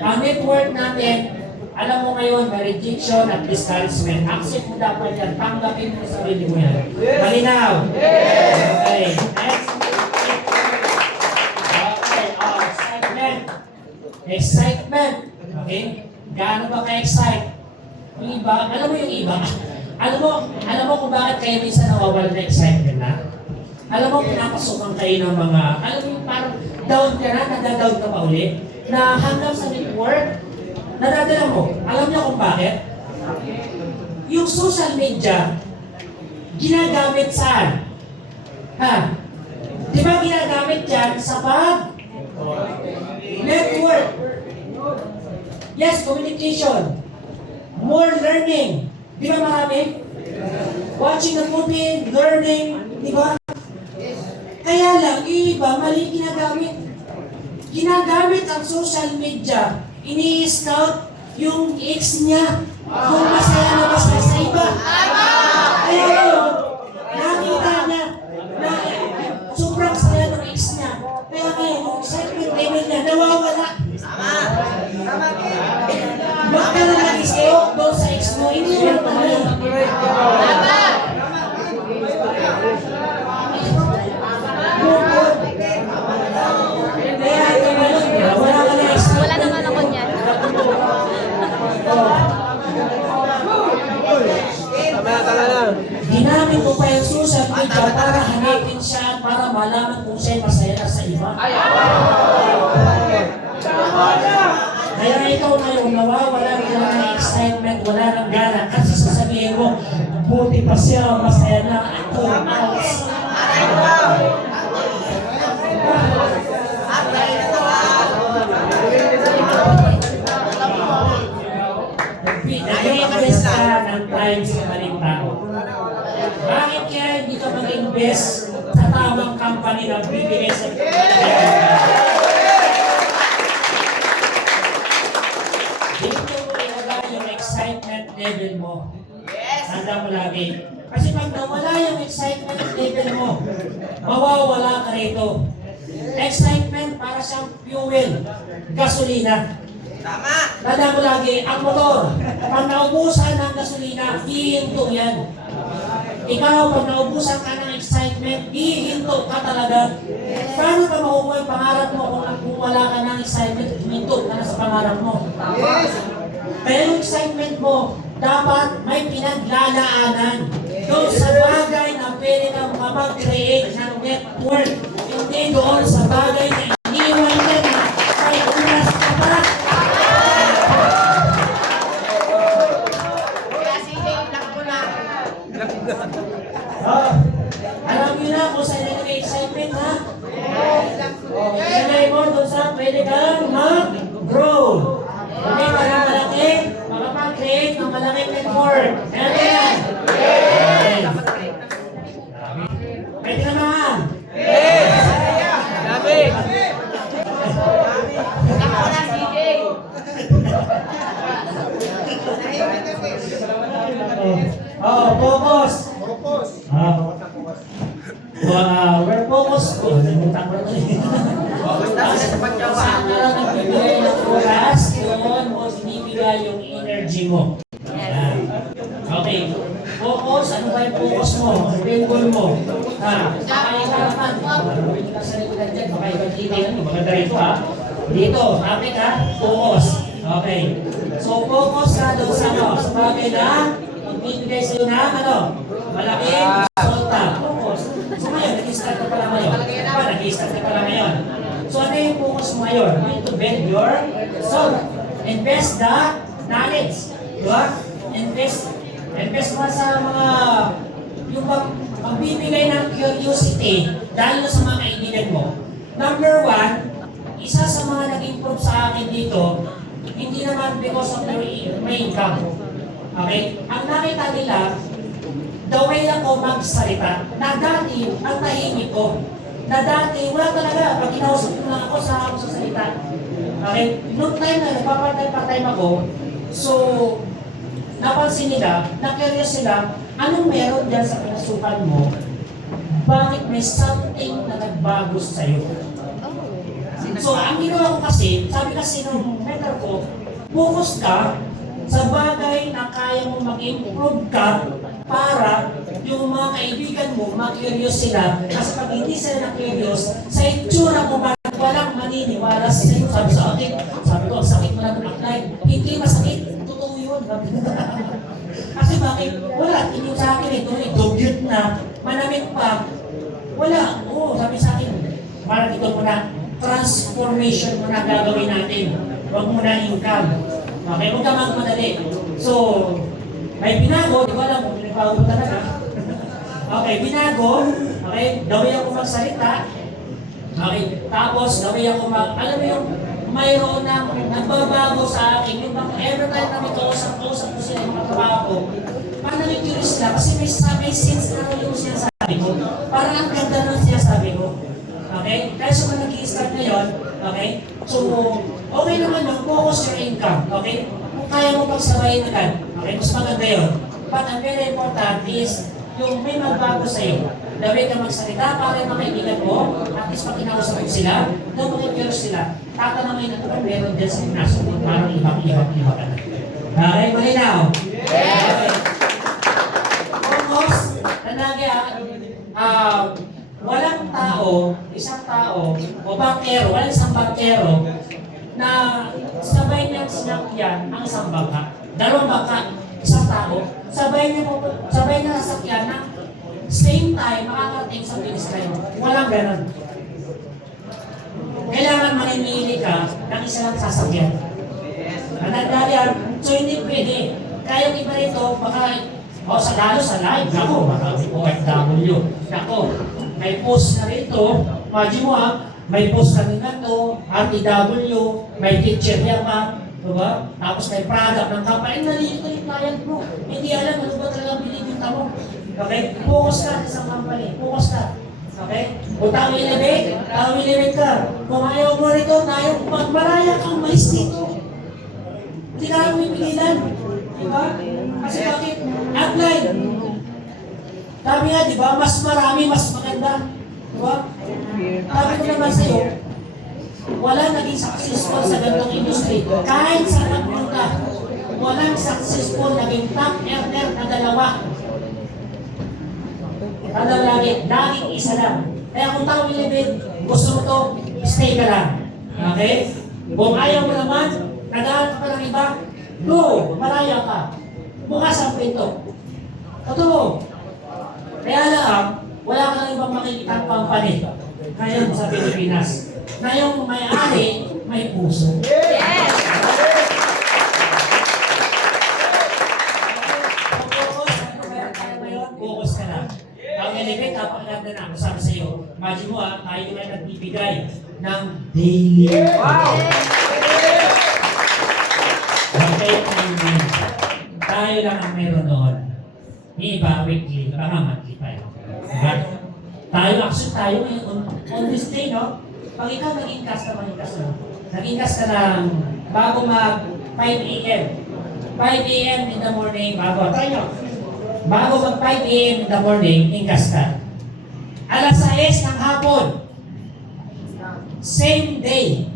ang network natin, alam mo ngayon, may rejection at discouragement. Accept mo dapat yan. Tanggapin mo sa sarili mo yan. Malinaw? Okay. Next. Okay. Excitement. Excitement. Okay? Gaano ba ka-excite? Yung iba, alam mo yung iba? Alam mo kung bakit kayo minsan nawawala na excitement na? Alam mo, pinapasukan kayo ng mga, alam mo yung parang down ka na, nadadown ka pa ulit, na hanggang sa network, nadadala mo. Alam niyo kung bakit? Yung social media, ginagamit saan? Ha? Di ba ginagamit yan sa network? Yes, communication. More learning. Di ba marami? Watching the movie, learning, di ba? Kaya lang, iba, mali ginagamit. Ginagamit ang social media. Ini-scout yung ex niya. Kung masaya na basta sa iba. Kaya ngayon, nakita niya na sobrang saya ng ex niya. Kaya ngayon, yung excitement level niya, nawawala. Ba't ka na nag-scout doon sa ex mo? Hindi mo naman. Kaya malaman kung siya'y masaya na sa iba. Kaya ikaw ngayon, nawawala ka ng excitement, wala ng gana, kasi sasabihin mo, buti pa siya, masaya na ako. Nag-invest ka ng time sa maling tao. Bakit kaya hindi ka mag-invest sa tamang company na bibigay sa dito mo ilagay yung excitement level mo. Tanda mo lagi. Kasi pag nawala yung excitement level mo, mawawala ka rito. Excitement para siyang fuel, gasolina. Tama! Tanda mo lagi, ang motor, pag naubusan ng gasolina, hihinto yan. Ikaw, pag naubusan ka ng excitement, hihinto ka talaga. Paano ka makukuha yung pangarap mo kung wala ka ng excitement, hihinto ka na sa pangarap mo? Kaya yung excitement mo, dapat may pinaglalaanan. Doon sa bagay na pwede kang mag-create ng network, hindi doon sa bagay na iniwan ka na may oras ka pa. Alam niyo na kung saan nilagay excitement, ha? Ilagay mo doon sa pwede kang mag-grow. Okay, para malaki, makapag-create ng malaking network. Ayan yan. Pwede naman. Sabi! Focus. We're focused. Nagmutak ko ito. Saan ka lang nagbibigay ng oras, doon mo sinibigay yung energy mo. Okay. Focus, ano ba yung focus mo? Ano yung goal mo? Pakahirapan. Hindi ka sa likudan dyan. Pakahirapan. Maganda rito, ha? Dito, topic, ha? Focus. Okay. So, focus ka doon sa ano? Sa bagay na magbibigay sa'yo na ano? Malaking resulta. Focus. So, ngayon, nag-start ka pala ngayon. Nag-start ka pala ngayon. So, ano yung focus mo ngayon? You need to build your soul. Invest the knowledge. Diba? Invest mo sa mga yung magbibigay ng curiosity dahil sa mga kaibigan mo. Number one, isa sa mga nag-improve sa akin dito, hindi naman because of their income. Okay? Ang nakita nila, the way ako magsalita, na dati, ang tahimik ko. Na dati, wala talaga. Pag kinausap ko lang ako sa salita. Okay? Noong time na, nagpapatay-patay ako, so, napansin nila, na-curious sila, anong meron dyan sa pinasukan mo? Bakit may something na nagbago sa'yo? So, ang ginawa ko kasi, sabi kasi nung mentor ko, focus ka sa bagay na kaya mo mag-improve ka para yung mga kaibigan mo, ma-curious sila. Kasi pag hindi sila na-curious, sa itsura mo ba, walang maniniwala sa'yo. Sabi sa akin, sabi ko, ang sakit mo lang apply. Hindi masakit, totoo yun. Kasi bakit? Wala, inyong sa akin ito, dugyot na, manamit pa. Wala, oo, sabi sa akin, parang ito muna, transformation muna gagawin natin. Huwag muna income. Okay, huwag ka magmadali. So, may binago, di ko alam kung pinabago talaga. Okay, binago. Okay, gawin ako magsalita. Okay, tapos gawin ako alam mo yung mayroon na nagbabago sa akin. Yung every time na may kausap ko sila yung mga trabaho ko, parang nag-curious lang kasi may sense na yung sinasabi ko. Parang ang ganda ng sinasabi ko. Okay? Kaya sa mga nag-i-start ngayon, okay? So, okay naman yung focus your income. Okay? Kung kaya mo pagsabayin agad. Okay? Mas maganda yun. But ang very important is yung may magbago sa'yo. Dawin ka magsalita para yung mga kaibigan mo, at least pag kinausap mo sila, doon mag-curious sila. Tatanungin na kung meron dyan sa pinasok mo, parang ibang-iba ka na. Okay? Malinaw? Okay. Focus, walang tao, isang tao, o bangkero, walang isang bangkero, na sabay niyang sinakyan ang isang bangka. Dalawang bangka, isang tao, sabay niya sasakyan ng same time, makakarating sa finish line. Walang ganun. Kailangan manimili ka ng isa lang sasakyan. Matanda yan, so hindi pwede. Kaya yung iba rito, baka, sa lalo sa live, nako, baka OFW, nako, may post na rito, imagine mo may post na rin na to, RTW, may teacher yan pa, diba? Tapos may product ng company, nalilito yung client mo. Hindi alam ano ba talagang binibinta mo. Okay? Focus ka sa company, focus ka. Okay? Kung tawag elevate ka. Kung ayaw mo rito, ayaw magmaraya kang malis dito. Hindi ka lang pipigilan. Diba? Kasi bakit? Outline. Sabi nga, diba? Mas marami, mas maganda. Diba? Sabi ko naman sa'yo, wala naging successful sa ganitong industry. Kahit sa nagpunta, walang successful naging top earner na dalawa. Laging isa lang. Kaya kung tao ilibid, gusto mo to, stay ka lang. Okay? Kung ayaw mo naman, naghahanap ka ng iba, go, malaya ka. Bukas ang pinto. Totoo. Kaya lang, wala ka ng ibang makikita company ngayon sa Pilipinas na yung may-ari, may puso. Yes! Focus ka lang. Ang elevate, napakaganda na. Ako sabi sa iyo, imagine mo tayo na nagbibigay ng daily. Wow! Okay, tayo lang ang meron noon. Yung iba, weekly, baka monthly pa yun. Diba? Tayo, actually tayo on this day, no? Pag ikaw naging cast naging cast ka ng bago mag 5 a.m. 5 a.m. in the morning, bago mag 5 a.m. in the morning, ingkas ka. Alas 6 ng hapon, same day,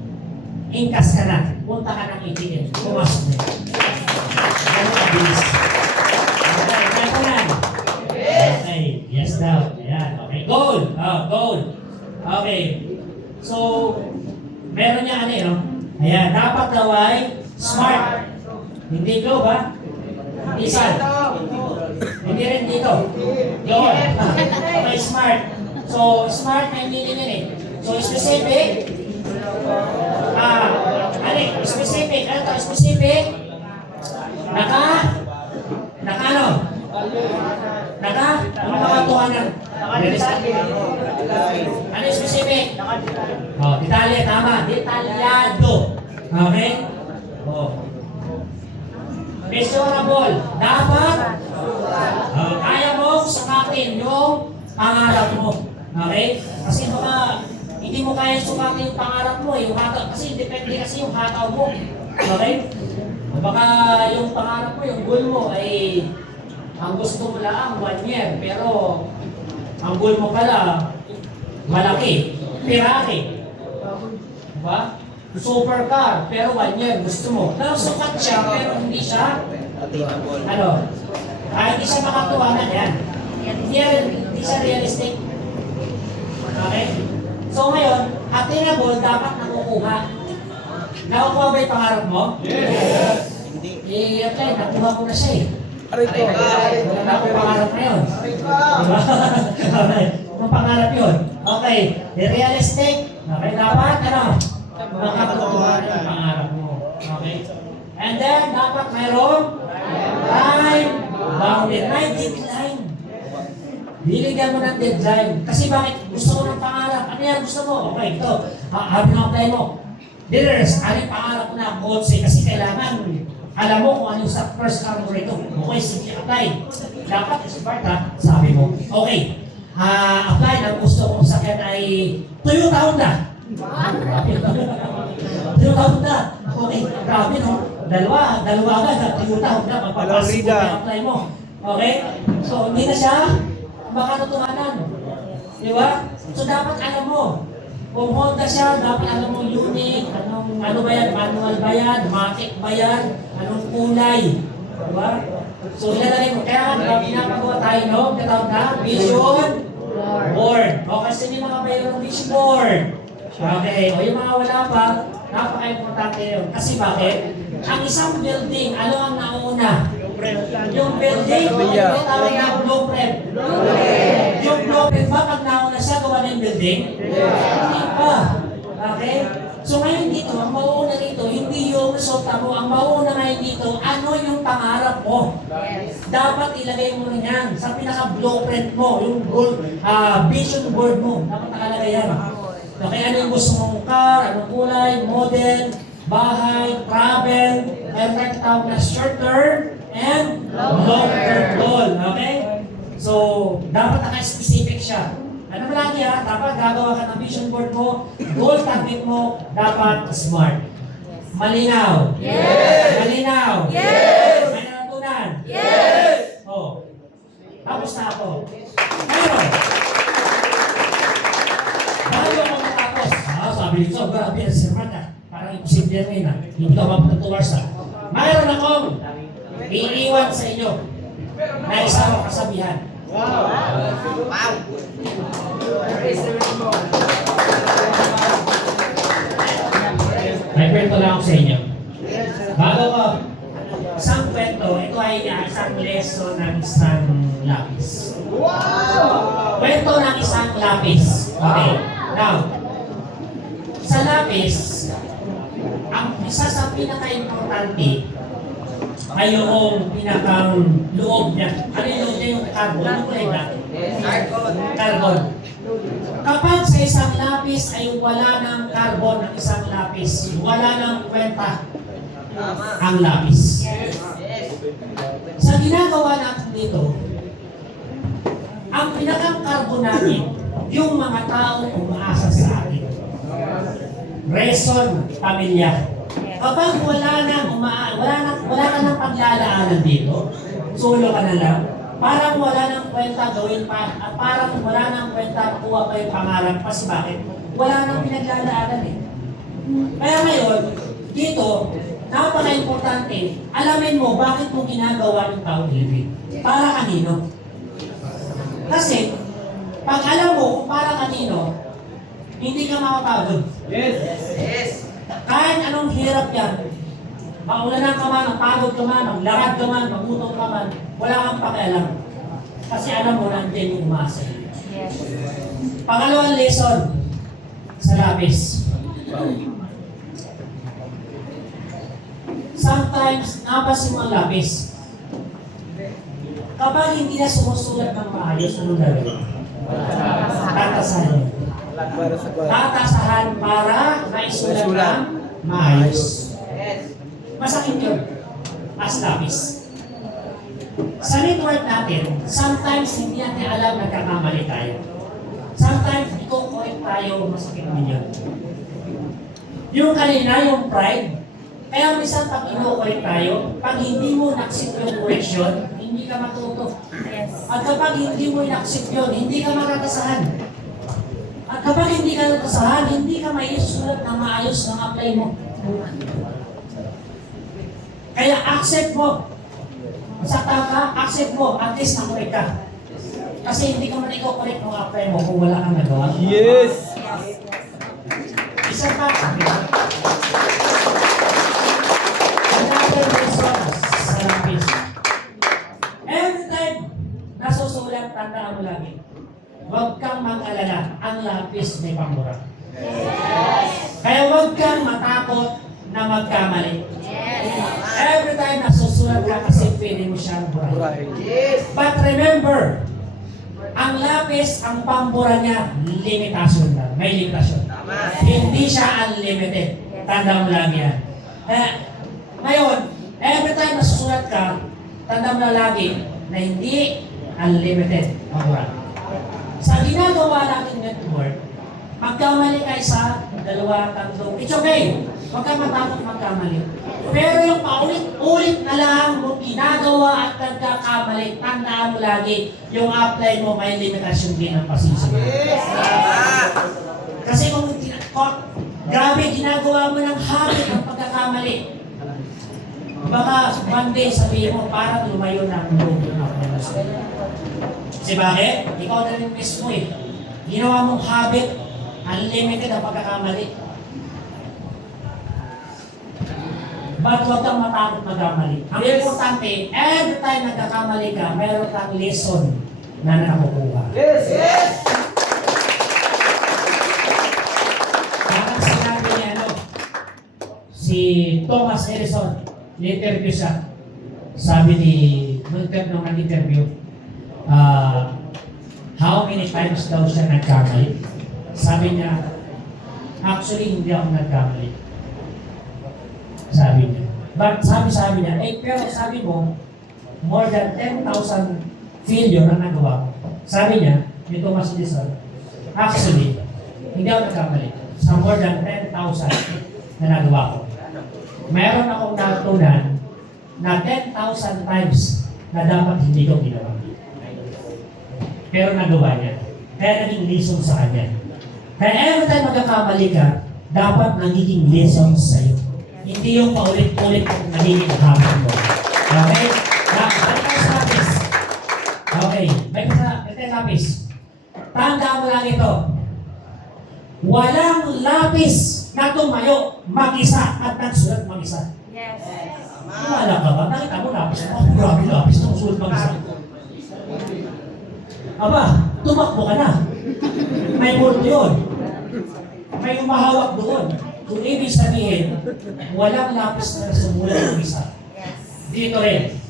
ingkas ka na. Punta ka ng ATM, pumasok na. Ano ka, bilis? Okay, yes daw. Ayan, okay. Goal! Goal. Okay. So, meron niya no? Ayan, dapat daw ay smart. Hindi go ba? Hindi sad. Hindi rin dito. Goal. Okay, smart. So, smart na hindi din So, specific. Specific. Ano to? Specific. Ano makatuhanan? Ano yung specific? Detalye, tama. Detalyado. Okay? Measurable. Dapat kaya mo sukatin yung pangarap mo. Okay? Kasi baka hindi mo kaya sukatin yung pangarap mo. Yung hataw, kasi depende kasi yung hataw mo. Okay? Baka yung pangarap mo, yung goal mo ay ang gusto mo lang 1 year, pero ang goal mo pala malaki, Ferrari. Diba? Supercar, pero 1 year gusto mo. Nasukat siya, pero hindi siya hindi siya makatuwanan yan. Hindi siya realistic. Okay? So ngayon, attainable dapat nakukuha. Nakukuha ba yung pangarap mo? Yes! I-apply, nakuha ko na siya Aray ko. Wala akong pangarap na yun. Diba? Okay. Ang pangarap yun. Okay. Realistic. Okay. Dapat, makatutuhan yung pangarap mo. Okay. And then, dapat mayroon time bounded. May deadline. Biligyan mo ng deadline. Kasi bakit gusto mo ng pangarap? Ano yan gusto mo? Okay, ito. Harap na apply mo. Leaders, ano yung pangarap na kotse? Kasi kailangan alam mo kung ano sa first car mo rito. Okay, sige, apply. Dapat smart sabi mo. Okay, apply. Ang gusto kong sakyan ay Toyota Honda. Toyota Honda. Okay, grabe no? Dalawa agad. Toyota Honda. Magpapasok mo yung apply mo. Okay? So, hindi na siya makatutuhanan. Di ba? So, dapat alam mo. Kung Honda siya, dapat alam mo unique, ano ba yan, manual ba yan, matic ba yan, anong kulay. Diba? So, ilalagay mo. Kaya nga, pinapagawa tayo, no? Katawag na, vision board. O, kasi may mga mayroong vision board. Okay, o yung mga wala pa, napaka-importante yun. Kasi bakit? Ang isang building, ano ang nauna? Yung building, o yung tawag na blueprint. team building? Hindi pa. Okay? So ngayon dito, ang mauuna rito, hindi yung resulta mo. Ang mauuna ngayon dito, ano yung pangarap mo? Dapat ilagay mo rin yan sa pinaka-blueprint mo, yung goal, vision board mo. Dapat nakalagay yan. Okay, ano yung gusto mong car, anong kulay, model, bahay, travel, meron tayong tawag na short term and long term goal. Okay? So, dapat naka-specific siya. Ano lagi dapat gagawa ka ng vision board mo, goal target mo, dapat smart. Malinaw? Yes! Malinaw? Yes! May natutunan? Yes! Oh. Tapos na ako. Ngayon, bago ako matapos, sabi nito, grabe na si Ramada. Parang imposible yan ngayon hindi ka mapunta 2 hours mayroon akong iiwan sa inyo na isang kasabihan. May kwento lang ako sa inyo. Bago ko, isang kwento, ito ay isang lesson ng isang lapis. Kwento ng isang lapis. Okay. Now, sa lapis, ang isa sa pinaka-importante ay yung pinakang loob niya. Ano yung loob niya? Yung carbon? Ano kulay ba? Carbon. Kapag sa isang lapis ay wala ng carbon ang isang lapis, wala ng kwenta ang lapis. Sa ginagawa natin dito, ang pinakang carbon natin, yung mga taong umaasa sa atin. Reason, pamilya. Kapag wala ka ng paglalaanan dito, solo ka na lang, parang wala nang kwenta gawin pa, at parang wala nang kwenta kuha pa yung pangarap. Kasi bakit? Wala nang pinaglalaanan eh. Kaya ngayon, dito, napaka-importante, alamin mo bakit mo ginagawa yung taong living. Para kanino? Kasi, pag alam mo kung para kanino, hindi ka makapagod. Yes. Kahit anong hirap yan, maulanan ka man, pagod ka man, maglakad ka man, magutom ka man, wala kang pakialam. Kasi alam mo, nandiyan yung umasa. Pangalawang lesson sa labis. Sometimes, napasin mo ang labis. Kapag hindi na sumusulat ng maayos, anong gagawin? Tatasahan. Tatasahan para maisulat ng maayos. Masakit yun. As lapis. Sa network natin, sometimes hindi natin alam nagkakamali tayo. Sometimes, iko-correct tayo, masakit din yun. Yung kanina, yung pride, kaya minsan pag ino-correct tayo, pag hindi mo na-accept yung correction, hindi ka matuto. At kapag hindi mo na-accept yun, hindi ka makakasahan. At kapag hindi ka natasahan, hindi ka maisulat na maayos ng apply mo. Kaya accept mo. Sakta ka, accept mo, at least na-correct ka. Kasi hindi ka man i-correct ng apply mo kung wala kang nagawa. Yes! Isa pa. Another lesson sa lapis. Every time nasusulat, tandaan mo lagi. Huwag kang mag-alala, ang lapis may pamura. Kaya huwag kang matakot na magkamali. Every time nasusulat ka kasi pwede mo siyang burahin. But remember, ang lapis, ang pambura niya, limitasyon lang. May limitasyon. Hindi siya unlimited. Tanda mo lang yan. Ngayon, every time nasusulat ka, tanda mo na lagi na hindi unlimited pambura. Sa ginagawa natin network, magkamali ka isa, dalawa, tatlo, it's okay. Huwag kang matakot magkamali. Pero yung paulit-ulit na lang mo ginagawa at nagkakamali, tandaan mo lagi, yung apply mo may limitasyon din ang pasisyon. Kasi kung grabe ginagawa mo ng habit ng pagkakamali, baka one day sabihin mo, parang lumayo na ang loob ng apply mo. Kasi bakit? Ikaw na rin mismo eh. Ginawa mong habit, unlimited ang pagkakamali. Ba't huwag kang matakot magkamali? Ang importante, every time nagkakamali ka, mayroon kang lesson na nakukuha. Yes! Yes! Thomas Edison, ni-interview siya. Sabi nung nag-interview, how many times daw siya nagkamali? Sabi niya, actually hindi ako nagkamali. Sabi niya. But sabi niya, pero sabi mo, more than 10,000 failure na nagawa ko. Sabi niya, ni Thomas Edison, actually, hindi ako nagkamali. Sa more than 10,000 na nagawa ko. Meron akong natutunan na 10,000 times na dapat hindi ko ginawa. Pero nagawa niya. Kaya naging lesson sa kanya. Kaya every time magkakamali ka, dapat nagiging lesson sa'yo. Hindi yung paulit-ulit kung nagiging habang mo. Okay? Balik tayo sa lapis. Okay. Balik tayo sa lapis. Tandaan mo lang ito. Walang lapis na tumayo mag-isa at nagsulat mag-isa. Yes. Wala ka ba? Nakita mo lapis mo? Grabe lapis na sulat mag-isa. Aba, tumakbo ka na. May multo yun. May umahawak doon. Kung ibig sabihin, walang lapis na sumulat mag-isa. Dito rin,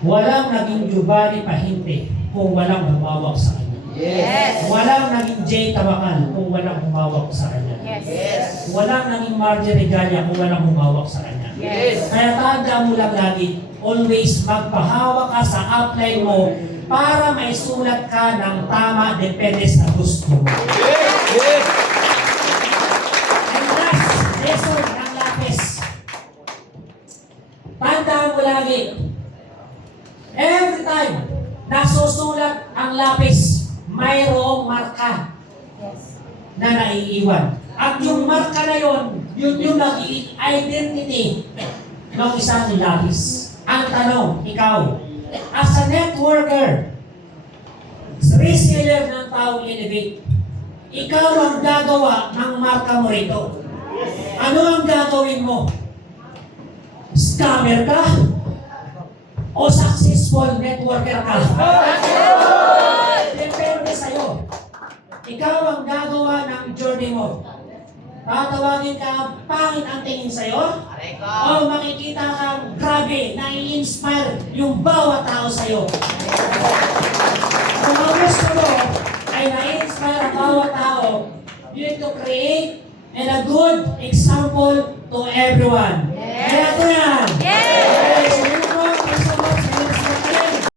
walang naging Giovanni Pahinti kung walang humawak sa kanya. Yes. Walang naging Jay Tabakan kung walang humawak sa kanya. Yes. Walang naging Marjorie Ganya kung walang humawak sa kanya. Yes. Kaya tandaan mo lang lagi, always magpahawak ka sa upline mo para may sulat ka ng tama depende sa gusto mo. And last, lesson ng lapis. Tandaan mo lagi, every time nasusulat ang lapis, mayroong marka na naiiwan. At yung marka na yon, yun yung naging identity ng isang lapis. Ang tanong, ikaw, as a networker, reseller ng Tao Innovate, ikaw ang gagawa ng marka mo rito. Ano ang gagawin mo? Scammer ka? O successful networker ka? Depende sa'yo. Ikaw ang gagawa ng journey mo. Tatawagin ka, pangit ang tingin sa'yo? O makikita kang grabe, nai-inspire yung bawat tao sa'yo. Kung ang gusto mo ay nai-inspire ang bawat tao, you need to create and a good example to everyone. Kaya ko yan!